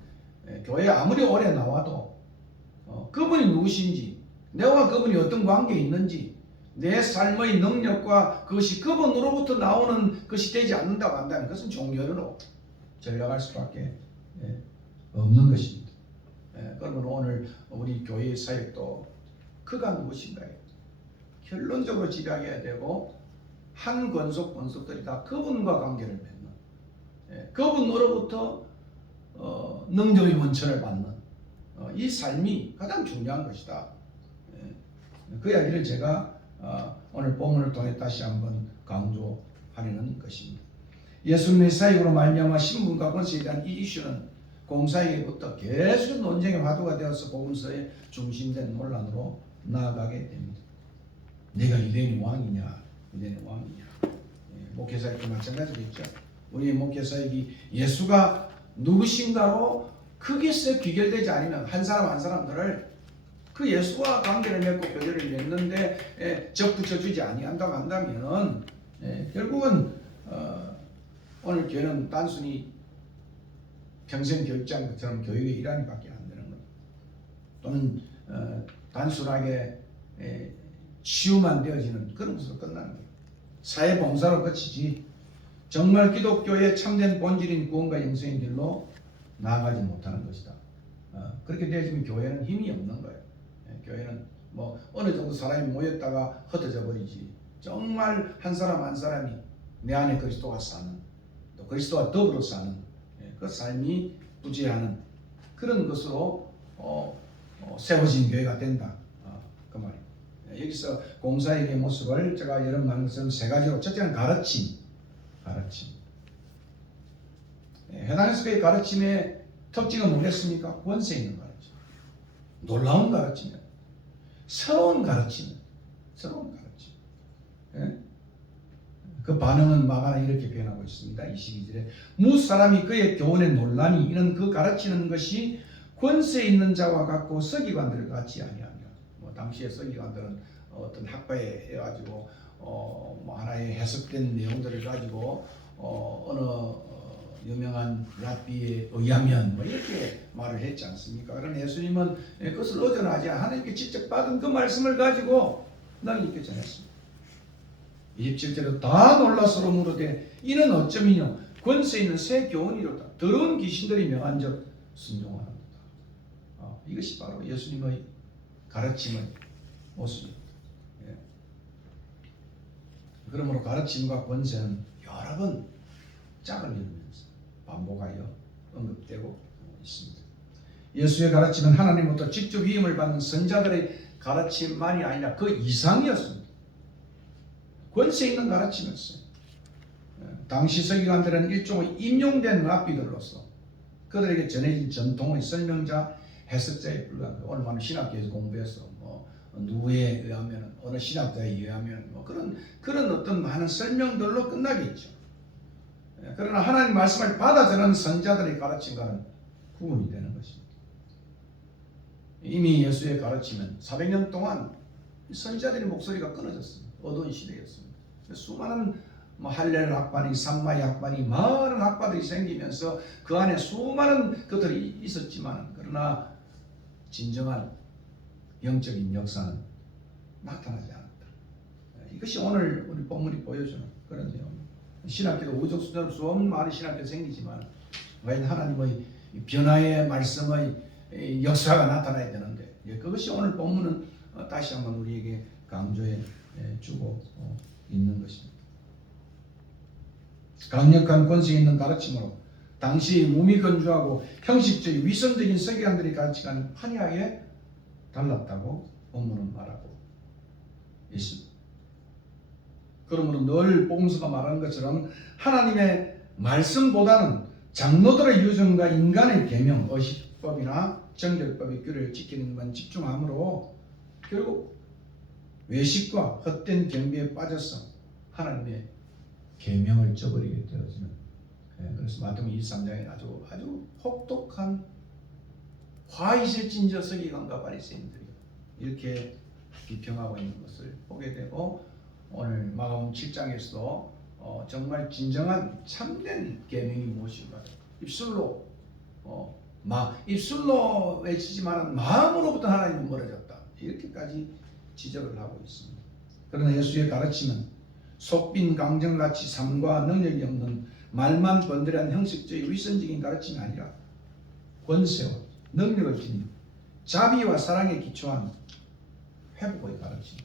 교회에 아무리 오래 나와도 그분이 누구신지, 내와 그분이 어떤 관계에 있는지, 내 삶의 능력과 그것이 그분으로부터 나오는 것이 되지 않는다고 한다면 그것은 종교로 전락할 수밖에 없는 것입니다. 그러면 오늘 우리 교회의 사역도 그가 누구신가요? 결론적으로 지향해야 되고 한 권속들이 다 그분과 관계를 맺는 그분으로부터 능력의 원천을 받는 이 삶이 가장 중요한 것이다. 그 이야기를 제가 오늘 본문을 통해 다시 한번 강조하려는 것입니다. 예수님의 사역으로 말미암아 신분과 권세에 대한 이 이슈는 공사에게부터 계속 논쟁의 화두가 되어서 복음서의 중심된 논란으로 나아가게 됩니다. 내가 유대인의 왕이냐, 유대인의 왕이냐. 목회사역도 마찬가지겠죠. 우리의 목회사역이 예수가 누구신가로 거기서 귀결되지 않으면 한 사람 한 사람들을 그 예수와 관계를 맺고 교제를 맺는데 접붙여주지 아니한다고 한다면 결국은 오늘 교회는 단순히 평생교육장처럼 교육의 일환밖에 안 되는 겁니다. 또는 단순하게 치유만 되어지는 그런 것으로 끝나는 거예요. 사회봉사로 그치지 정말 기독교의 참된 본질인 구원과 영생의 길로 나아가지 못하는 것이다. 그렇게 되어지면 교회는 힘이 없는 거예요. 교회는 뭐 어느 정도 사람이 모였다가 흩어져 버리지. 정말 한 사람 한 사람이 내 안에 그리스도가 사는, 또 그리스도와 더불어 사는 그 삶이 부재하는 그런 것으로 세워진 교회가 된다. 그 말이에요. 여기서 공사의 모습을 제가 여러 번 말한 것은 세 가지로. 첫째는 가르침. 해당에서의 가르침의 특징은 뭐겠습니까? 권세 있는 가르침, 놀라운 가르침이에요. 새로운 가르침. 예? 그 반응은 마가는 이렇게 표현하고 있습니다. 22절에 무사람이 그의 교훈에 논란이 이는 그 가르치는 것이 권세 있는 자와 같고 서기관들 같이 아니하며. 뭐 당시의 서기관들은 어떤 학파에 해가지고 뭐 하나의 해석된 내용들을 가지고 어느 유명한 랍비에 의하면 뭐 이렇게 말을 했지 않습니까? 그러나 예수님은 그것을 의존하지 않아 하나님께 직접 받은 그 말씀을 가지고 널리 전했습니다. 27절에 다 놀라서로 물으되 이는 어쩌미뇨 권세 있는 새 교훈이로다. 더러운 귀신들이 명한즉 순종하는도다. 이것이 바로 예수님의 가르침의 모습입니다. 예. 그러므로 가르침과 권세는 여러 번 짝을 이루면서 반복하여 언급되고 있습니다. 예수의 가르침은 하나님으로부터 직접 위임을 받는 선자들의 가르침만이 아니라 그 이상이었습니다. 권세 있는 가르침이었어요. 당시 서기관들은 일종의 임용된 랍비들로서 그들에게 전해진 전통의 설명자, 해석자에 불과한 오늘 많은 신학교에서 공부해서 뭐 누구에 의하면 어느 신학자에 의하면 뭐 그런 어떤 많은 설명들로 끝나겠죠. 그러나 하나님 말씀을 받아 전하는 선자들의 가르침과는 구분이 되는 것입니다. 이미 예수의 가르침은 400년 동안 선자들의 목소리가 끊어졌습니다. 어두운 시대였습니다. 수많은 할렐 학반이, 삼마이 학반이, 많은 학파들이 생기면서 그 안에 수많은 것들이 있었지만 그러나 진정한 영적인 역사는 나타나지 않았다. 이것이 오늘 우리 본문이 보여주는 그런 내용입니다. 신학교도 우적 수준으로 수없는 많은 신학교 생기지만 과연 하나님의 변화의 말씀의 역사가 나타나야 되는데 그것이 오늘 본문은 다시 한번 우리에게 강조해 주고 있는 것입니다. 강력한 권세 있는 가르침으로 당시 무미건조하고 형식적인 위선적인 서기관들의 가르치과는 판이하게 달랐다고 본문은 말하고 있습니다. 그러므로 늘 복음서가 말하는 것처럼 하나님의 말씀보다는 장로들의 유전과 인간의 계명, 의식법이나 정결법의 규례를 지키는 것만 집중함으로 결국 외식과 헛된 경배에 빠져서 하나님의 계명을 저버리게 되어지는. 그래서 마태복음 23장에 아주 혹독한 화이실진저 서기관과 바리새인들이 이렇게 비평하고 있는 것을 보게 되고 오늘 마가복음 7장에서도 정말 진정한 참된 계명이 무엇인가 입술로 외치지만 마음으로부터 하나님은 멀어졌다 이렇게까지 지적을 하고 있습니다. 그러나 예수의 가르침은 속빈 강정같이 삶과 능력이 없는 말만 번들한 형식적인 위선적인 가르침이 아니라 권세와 능력을 지닌 자비와 사랑에 기초한 회복의 가르침.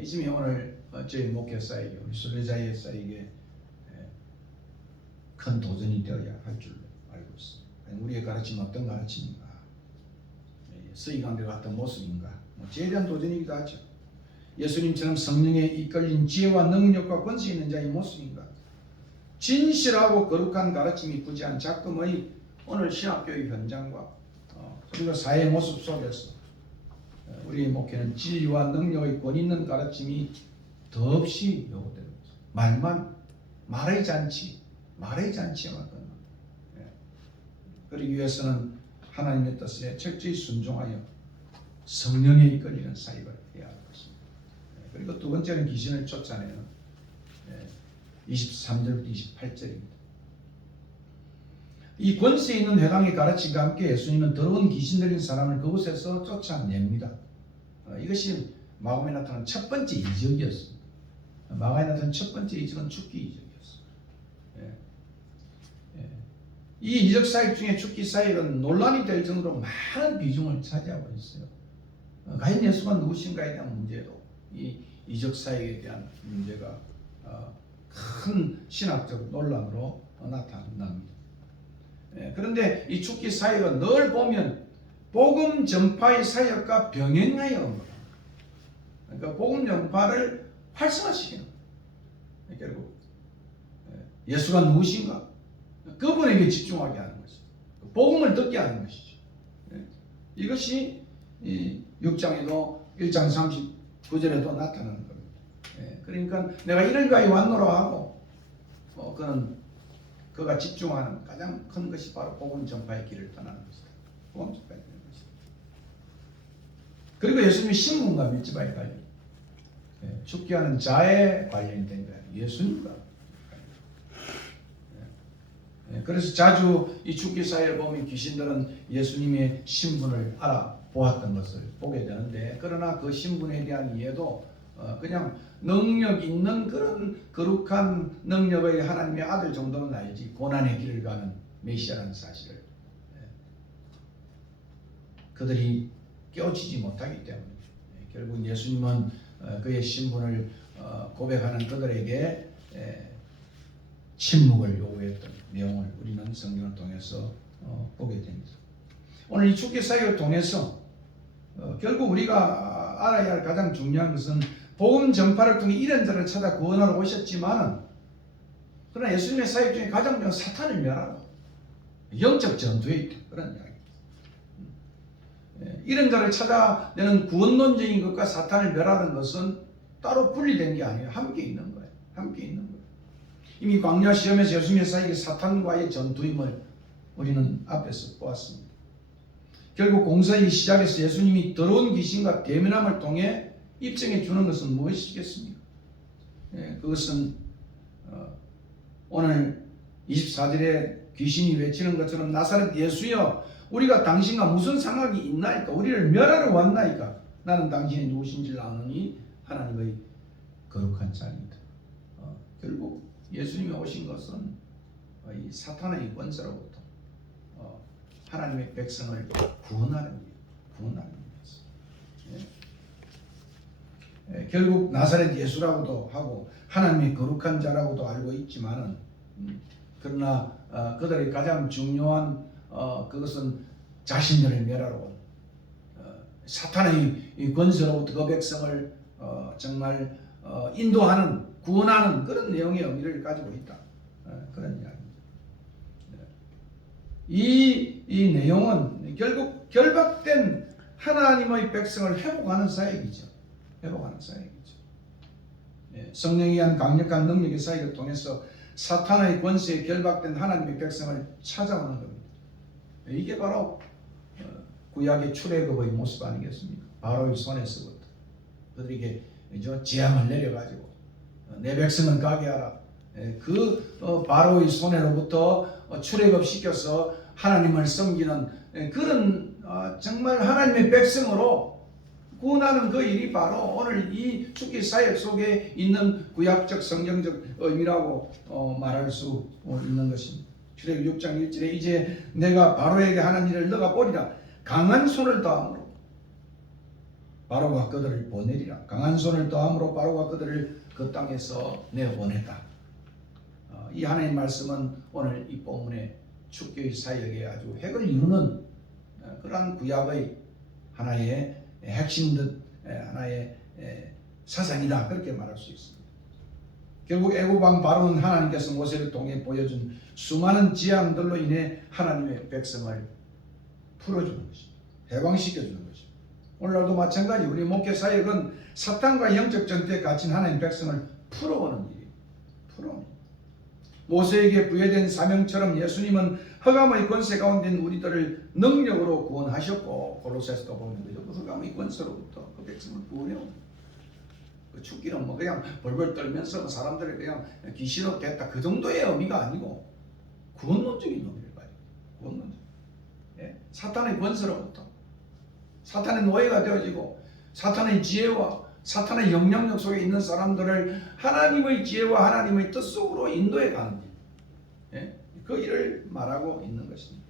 이 점이 오늘 저희 목회사에게 우리 순례자회사에게 큰 도전이 되어야 할 줄로 알고 있습니다. 우리의 가르침은 어떤 가르침인가? 서기관들 같은 모습인가? 제에 대한 도전이기도 하죠. 예수님처럼 성령에 이끌린 지혜와 능력과 권세 있는 자의 모습인가? 진실하고 거룩한 가르침이 부재한 작금의 오늘 신학교의 현장과 그리고 사회의 모습 속에서 우리의 목회는 진리와 능력의 권 있는 가르침이 더없이 요구되는 거죠. 말의 잔치에만 끝나. 그러기 위해서는 하나님의 뜻에 철저히 순종하여 성령에 이끌리는 사역을 해야 할 것입니다. 그리고 두 번째는 귀신을 쫓아내는 23절부터 28절입니다. 이 권세 있는 회당의 가르침과 함께 예수님은 더러운 귀신 들린 사람을 그곳에서 쫓아냅니다. 이것이 마가복음에 나타난 첫 번째 이적이었습니다. 마가에 나타난 첫 번째 이적은 죽기 이적이었습니다. 이 이적 사역 중에 죽기 사역은 논란이 될 정도로 많은 비중을 차지하고 있어요. 과연 예수가 누구신가에 대한 문제도 이 이적 사역에 대한 문제가 큰 신학적 논란으로 나타납니다. 그런데 이 죽기 사역은 늘 보면 복음 전파의 사역과 병행하여 온 겁니다. 그러니까 복음 전파를 활성화시키는 거예요. 결국 예수가 누구신가? 그분에게 집중하게 하는 것이죠. 복음을 듣게 하는 것이죠. 이것이 6장에도 1장 39절에도 나타나는 겁니다. 그러니까 내가 이를 가히 왔노라 하고 그가 집중하는 가장 큰 것이 바로 복음 전파의 길을 떠나는 것이다. 복음 전파의 길을 떠나는 것이다. 그리고 예수님이 신분과 밀접하게 관련, 죽게 하는 자에 관련된 거예요. 예수님과. 그래서 자주 이 죽기 사회를 보면 귀신들은 예수님의 신분을 알아보았던 것을 보게 되는데, 그러나 그 신분에 대한 이해도 그냥 능력 있는 그런 거룩한 능력의 하나님의 아들 정도는 알지 고난의 길을 가는 메시아라는 사실을 그들이 깨우치지 못하기 때문에 결국 예수님은 그의 신분을 고백하는 그들에게 침묵을 요구했던 내용을 우리는 성경을 통해서 보게 됩니다. 오늘 이 죽기 사역을 통해서 결국 우리가 알아야 할 가장 중요한 것은 복음 전파를 통해 이런저런 찾아 구원하러 오셨지만, 그러나 예수님의 사역 중에 가장 중요한 사탄을 멸하고 영적 전투에 있다, 그런 이야기. 이런저런 찾아내는 구원론적인 것과 사탄을 멸하는 것은 따로 분리된 게 아니에요. 함께 있는 거예요. 함께 있는 거예요. 이미 광야 시험에서 예수님의 사역이 사탄과의 전투임을 우리는 앞에서 보았습니다. 결국 공사의 시작에서 예수님이 더러운 귀신과 대면함을 통해 입증해 주는 것은 무엇이겠습니까? 그것은 오늘 24절에 귀신이 외치는 것처럼 나사렛 예수여, 우리가 당신과 무슨 상관이 있나이까? 우리를 멸하러 왔나이까? 나는 당신이 누구신지를 아느니 하나님의 거룩한 자입니다. 결국 예수님이 오신 것은 이 사탄의 권세로부터 하나님의 백성을 구원하는 것입니다. 결국 나사렛 예수라고도 하고 하나님의 거룩한 자라고도 알고 있지만은 그러나 그들의 가장 중요한 그것은 자신들을 멸하러 온 사탄의 권세로부터 그 백성을 정말 인도하는, 구원하는 그런 내용의 의미를 가지고 있다, 그런 이야기입니다. 이 내용은 결국 결박된 하나님의 백성을 회복하는 사역이죠. 회복하는 사역이죠. 성령이 한 강력한 능력의 사역을 통해서 사탄의 권세에 결박된 하나님의 백성을 찾아오는 겁니다. 이게 바로 구약의 출애굽의 모습 아니겠습니까? 바로의 손에서부터 그들에게 재앙을 내려가지고 내 백성은 가게 하라. 그 바로의 손에로부터 출애굽시켜서 하나님을 섬기는 그런 정말 하나님의 백성으로 구원하는 그 일이 바로 오늘 이 죽기 사역 속에 있는 구약적 성경적 의미라고 말할 수 있는 것입니다. 출애굽 6장 1절에 이제 내가 바로에게 하는 일을 너가 보리라. 강한 손을 더함으로 바로가 그들을 보내리라. 강한 손을 더함으로 바로가 그들을 그 땅에서 내어보냈다. 이 하나님의 말씀은 오늘 이 본문의 죽기의 사역에 아주 핵을 이루는 그러한 구약의 하나의 핵심 듯 하나의 사상이다, 그렇게 말할 수 있습니다. 결국 애굽 왕 바로는 하나님께서 모세를 통해 보여준 수많은 지향들로 인해 하나님의 백성을 풀어주는 것입니다. 해방시켜주는 것입니다. 오늘날도 마찬가지 우리 목회 사역은 사탄과 영적 전투에 갇힌 하나님의 백성을 풀어오는 일이에요. 풀어오는. 모세에게 부여된 사명처럼 예수님은 흑암의 권세 가운데 있는 우리들을 능력으로 구원하셨고, 골로새서도 보면 그 흑암의 권세로부터 그 백성을 구원해옵니다. 그 죽기는 뭐 그냥 벌벌 떨면서 사람들을 그냥 귀신으로 됐다, 그 정도의 의미가 아니고 구원론적인 의미를 가지고, 구원론적. 사탄의 권세로부터, 사탄의 노예가 되어지고 사탄의 지혜와 사탄의 영향력 속에 있는 사람들을 하나님의 지혜와 하나님의 뜻 속으로 인도해 가는 일. 그 일을 말하고 있는 것입니다.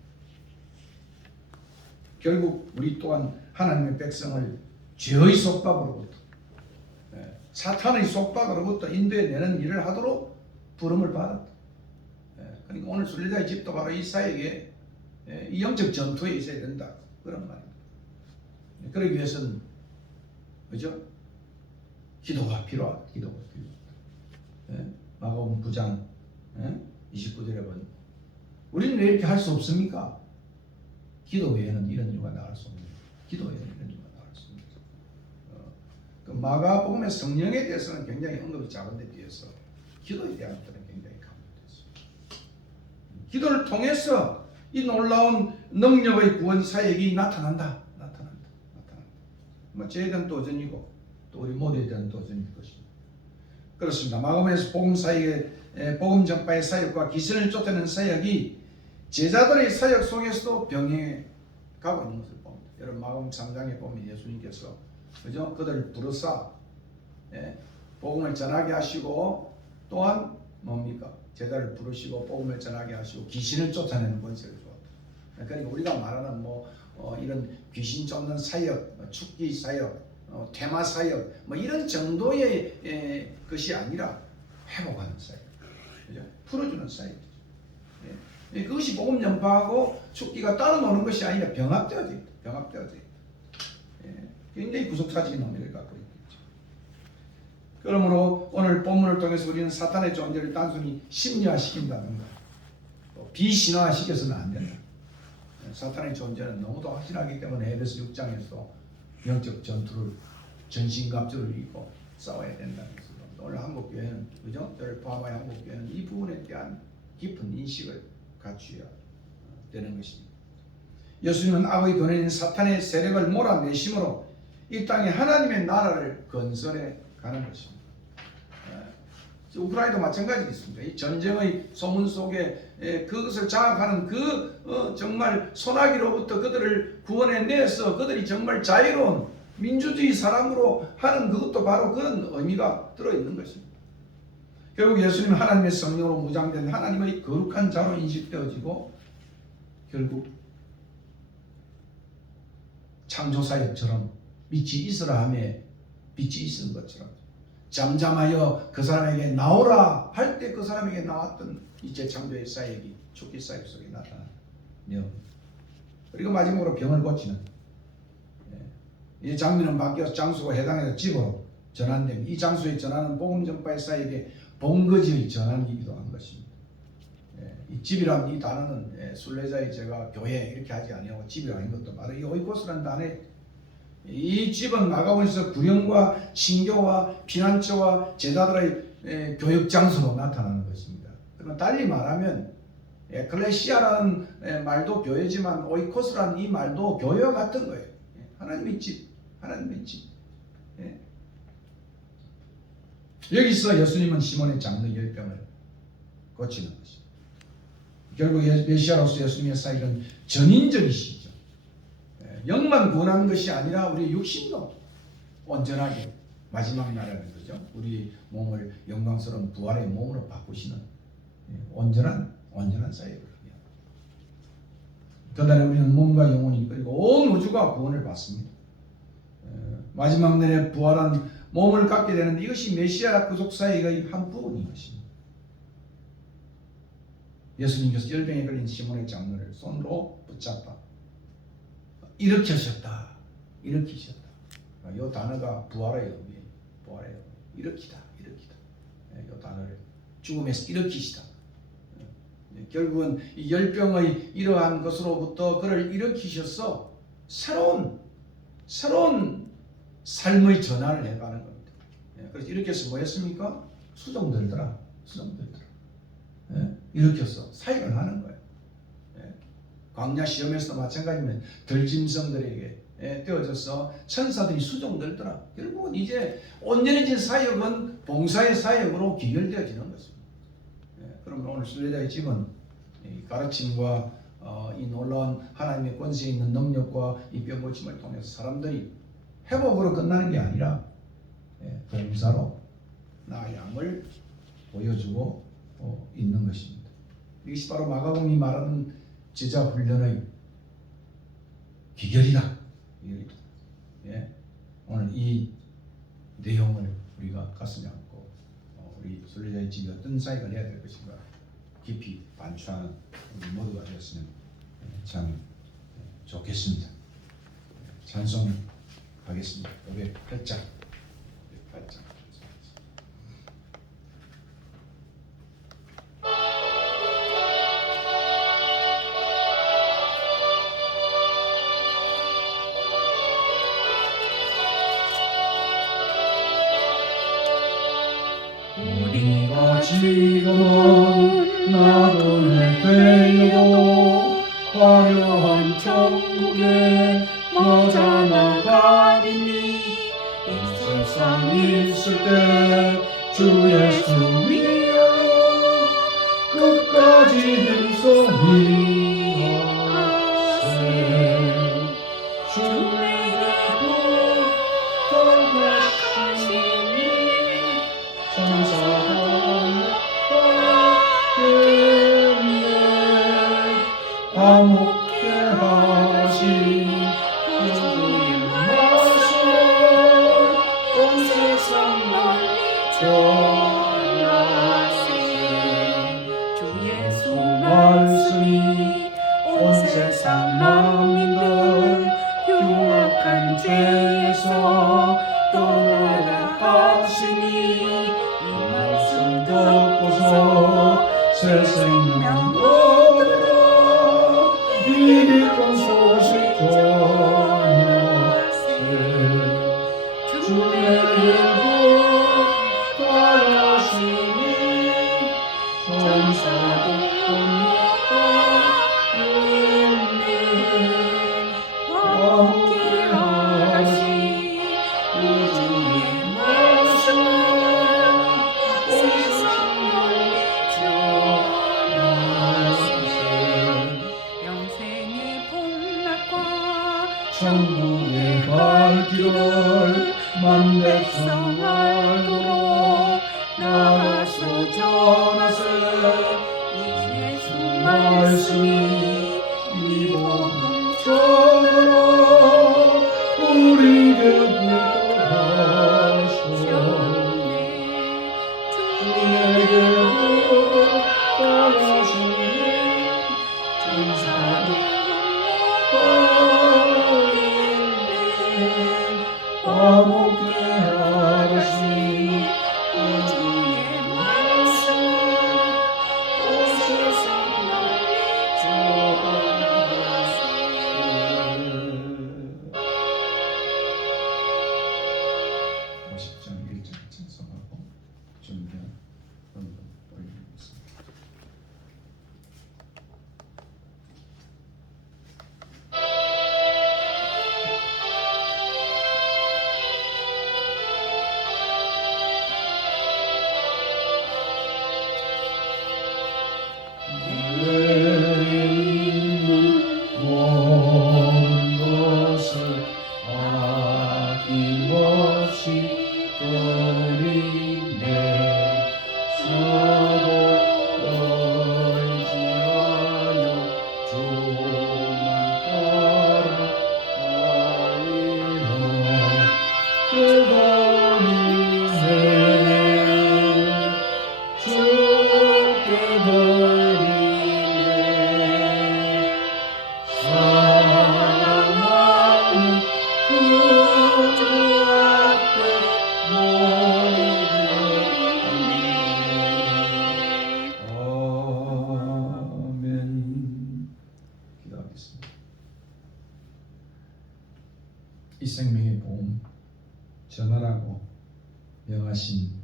결국 우리 또한 하나님의 백성을 죄의 속박으로부터, 사탄의 속박으로부터 인도해내는 일을 하도록 부름을 받았다. 그러니까 오늘 순례자의 집도 바로 이 사역에 이 영적 전투에 있어야 된다, 그런 말입니다. 그러기 위해서는 그죠? 기도가 필요하다. 기도가 필요하다. 마가복음 9장 29절에 보면 우리는 왜 이렇게 할 수 없습니까? 기도 외에는 이런 일과 나갈 수 없는, 기도 외에는 이런 일과 나갈 수 없는. 그 마가복음의 성령에 대해서는 굉장히 언급이 작은데 비해서 기도에 대한 것들은 굉장히 강조됐습니다. 기도를 통해서 이 놀라운 능력의 구원 사역이 나타난다. 뭐 저에 대한 도전이고 또 우리 모두에 대한 도전일 것입니다. 그렇습니다. 마가복음에서 복음 사역의 복음 전파의 사역과 귀신을 쫓아내는 사역이 제자들의 사역 속에서도 병행해 가고 있는 것을 봅니다. 여러분 마가복음 3장에 보면 예수님께서 그죠? 그들을 부르사 복음을 전하게 하시고 또한 뭡니까? 제자를 부르시고 복음을 전하게 하시고 귀신을 쫓아내는 권세를 주었다. 그러니까 우리가 말하는 이런 귀신 쫓는 사역, 축기 사역, 테마 사역, 이런 정도의 것이 아니라 회복하는 사역, 그죠? 풀어주는 사역이죠. 그것이 복음 전파하고 축기가 따로 노는 것이 아니라 병합되어져 있다. 굉장히 구속사적인 의미를 갖고 있겠죠. 그러므로 오늘 본문을 통해서 우리는 사탄의 존재를 단순히 심리화시킨다든가 비신화시켜서는 안 된다. 사탄의 존재는 너무도 확실하기 때문에 에베소 6장에서 영적 전투를 전신갑주를 입고 싸워야 된다는 것을 오늘 한국교회는 그죠? 저를 포함하여 한국교회는 이 부분에 대한 깊은 인식을 갖추어야 되는 것입니다. 예수님은 악의 도래인 사탄의 세력을 몰아내심으로 이 땅에 하나님의 나라를 건설해 가는 것입니다. 우크라이나도 마찬가지가 있습니다. 이 전쟁의 소문 속에 그것을 장악하는 정말 소나기로부터 그들을 구원해내서 그들이 정말 자유로운 민주주의 사람으로 하는 그것도 바로 그런 의미가 들어있는 것입니다. 결국 예수님은 하나님의 성령으로 무장된 하나님의 거룩한 자로 인식되어지고 결국 창조사역처럼 빛이 있으라 하매 빛이 있은 것처럼 잠잠하여 그 사람에게 나오라 할 때 그 사람에게 나왔던 이 재창조의 사역이 축기 사역 속에 나타나요. 그리고 마지막으로 병을 고치는 이 장면은 바뀌어서 장소가 해당해서 집으로 전환됩니다. 이 장소에 전하는 복음 전파의 사역의 본거지의 전환이기도 한 것입니다. 이 집이라는 이 단어는 순례자의 제가 교회 이렇게 하지 아니하고 집이라는 것도 바로 이 오이코스라는 단어에 이 집은 마가복음에서 구령과 신교와 피난처와 제자들의 교육 장소로 나타나는 것입니다. 그러나 달리 말하면 에클레시아라는 말도 교회지만 오이코스라는 이 말도 교회와 같은 거예요. 하나님의 집, 하나님의 집. 여기서 예수님은 시몬의 장로 열병을 고치는 것입니다. 결국 메시아로서 예수님의 사역은 전인적이시죠. 영만 구원하는 것이 아니라 우리 육신도 온전하게 마지막 날에는 거죠. 우리 몸을 영광스러운 부활의 몸으로 바꾸시는 온전한 사역을 합니다. 그날에 우리는 몸과 영혼이 그리고 온 우주가 구원을 받습니다. 마지막 날에 부활한 몸을 갖게 되는데 이것이 메시아 구속 사역의 한 부분인 것입니다. 예수님께서 열병에 걸린 시몬의 장로를 손으로 붙잡아 일으키셨다. 이 단어가 부활의 의미예요. 부활의 의미. 일으키다. 이 단어를 죽음에서 일으키시다. 결국은 이 열병의 이러한 것으로부터 그를 일으키셔서 새로운 삶의 전환을 해가는 겁니다. 그래서 일으켜서 뭐 했습니까? 수종들더라. 일으켜서 사역을 하는 거예요. 광야 시험에서도 마찬가지면 들짐승들에게 떼어져서 천사들이 수종들더라. 결국은 이제 온전해진 사역은 봉사의 사역으로 귀결되어지는 것입니다. 그러면 오늘 순례자의 집은 이 가르침과 이 놀라운 하나님의 권세 있는 능력과 이 병고침을 통해서 사람들이 회복으로 끝나는 게 아니라 봉사로 나의 양을 보여주고 있는 것입니다. 이것이 바로 마가복음이 말하는 제자 훈련의 기결이다. 예. 오늘 이 내용을 우리가 가슴에 안고 우리 순례자의 집이 어떤 사역을 해야 될 것인가 깊이 반추하는 우리 모두가 되었으면 참 좋겠습니다. 찬송하겠습니다. 508장. 우리가 지금은 나그네 되려도 화려한 천국에 머자 나가리니 이 세상 있을 때 주 예수 위하여 끝까지 힘써 일하세. 주에게도 돌아가시니 화목케 하신 주의 말씀을 온 세상 널리 전하세. 주 예수 말씀이 온 세상 만민들 흉악한 죄에서 떠나라 하시니 이 말씀 듣고서 새 생명 얻으라. 이 기쁜 소식 전하세. 주의 길고 따라시니 천사도 공포하겠네. 함께 하시 우주의 말씀을 온 세상 널리 전하세. 영생의 복락과 천국의 갈 길을 만백성 알도록 나가서 전하세. 이 예수 말씀이 이 복음 전하라. 우리에게 부탁하셨네. 주에게 부탁하시니 천사도 화목케 하시 우주의 말씀을 온 세상 널리 전하세. 50장 1절 찬송하고 준비한 헌금 올리겠습니다. 온 것을 아낌없이 드리네. 사고 의지하여 주만 따라가리라. 깨달으세. 주께 드리네. 사랑하는 구주 앞에 머리 드리네. 아멘. 기도하겠습니다. 이 생명의 복음 전하라고 명하신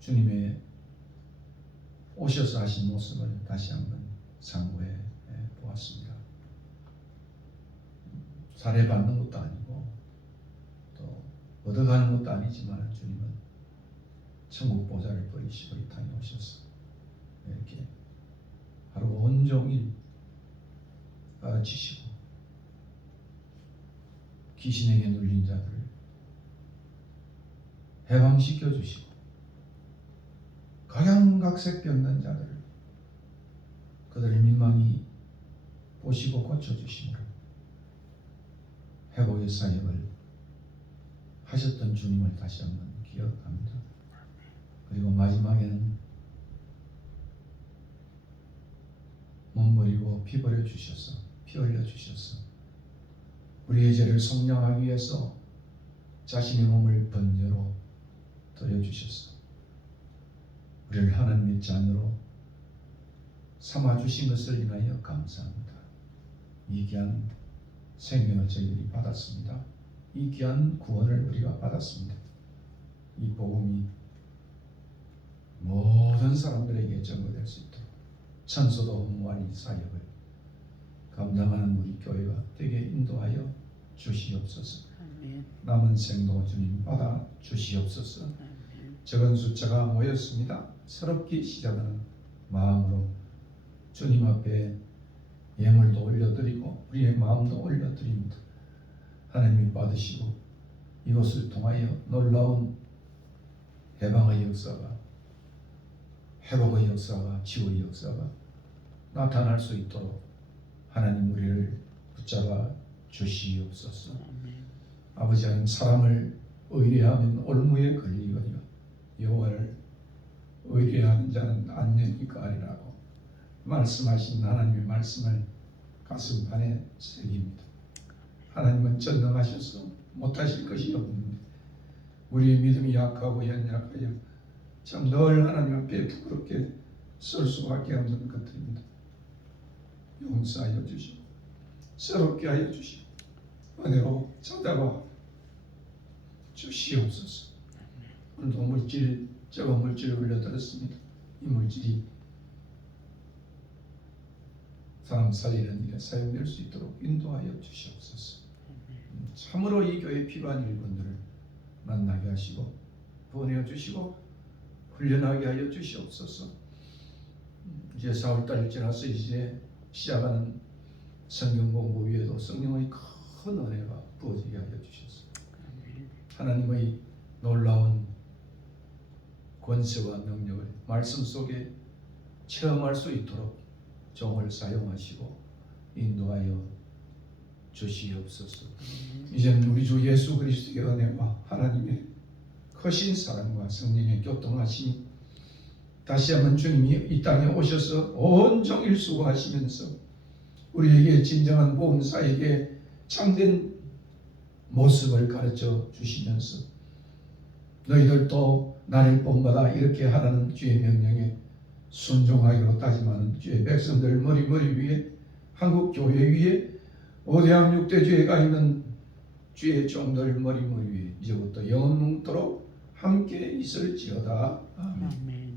주님의 오셔서 하신 모습을 다시 한번 상고해 보았습니다. 살해받는 것도 아니고 또 얻어가는 것도 아니지만 주님은 천국 보좌를 버리시고 이 땅에 오셔서 이렇게 하루 온종일 가르치시고 귀신에게 눌린 자들을 해방시켜 주시고 각양각색 병든 자들을 그들의 민망이 보시고 고쳐주심으로 회복의 사역을 하셨던 주님을 다시 한번 기억합니다. 그리고 마지막에는 몸부리고 피 버려 주셔서 피 흘려 주셔서 우리의 죄를 속량하기 위해서 자신의 몸을 번제로 드려 주셔서 우리를 하나님의 자녀로 삼아 주신 것을 인하여 감사합니다. 이 귀한 생명을 저희들이 받았습니다. 이 귀한 구원을 우리가 받았습니다. 이 복음이 모든 사람들에게 전거될 수 있도록 천수도 허무한 이 사역을 감당하는 우리 교회가 되게 인도하여 주시옵소서. 아멘. 남은 생도 주님 받아 주시옵소서. 아멘. 적은 숫자가 모였습니다. 새롭게 시작하는 마음으로 주님 앞에 예물도 올려드리고 우리의 마음도 올려드립니다. 하나님이 받으시고 이것을 통하여 놀라운 해방의 역사가, 회복의 역사가, 치유의 역사가 나타날 수 있도록 하나님 우리를 붙잡아 주시옵소서. 아멘. 아버지 하나님, 사람을 의뢰하면 올무에 걸리거니와 여호와를 의뢰하는 자는 안녕히 가리라고 말씀하신 하나님의 말씀을 가슴판에 새깁니다. 하나님은 전능하셔서 못하실 것이 없는데 우리의 믿음이 약하고 연약하여 참 늘 하나님 앞에 부끄럽게 설 수밖에 없는 것들입니다. 용서하여 주시고 새롭게 하여 주시고 은혜로 찾아와 주시옵소서. 오늘도 적은 물질을 올려드렸습니다. 이 물질이 사람 살리는 일에 사용될 수 있도록 인도하여 주시옵소서. 참으로 이 교회 필요한 일꾼들을 만나게 하시고 보내어 주시고 훈련하게 하여 주시옵소서. 이제 4월달 지나서 이제 시작하는 성경 공부 위에도 성령의 큰 은혜가 부어지게 하여 주셔서 하나님의 놀라운 권세와 능력을 말씀 속에 체험할 수 있도록 종을 사용하시고 인도하여 주시옵소서. 이제는 우리 주 예수 그리스도의 은혜와 하나님의 크신 사랑과 성령의 교통하심이 다시 한번 주님이 이 땅에 오셔서 온종일 수고하시면서 우리에게 진정한 보험사에게 참된 모습을 가르쳐 주시면서 너희들도 나를 본받아 이렇게 하라는 주의 명령에 순종하기로 다짐하는 주의 백성들 머리 위에 한국 교회 위에 오대한 육대주의가 있는 주의 종들 머리 위에 이제부터 영원토록 함께 있을지어다. 아멘.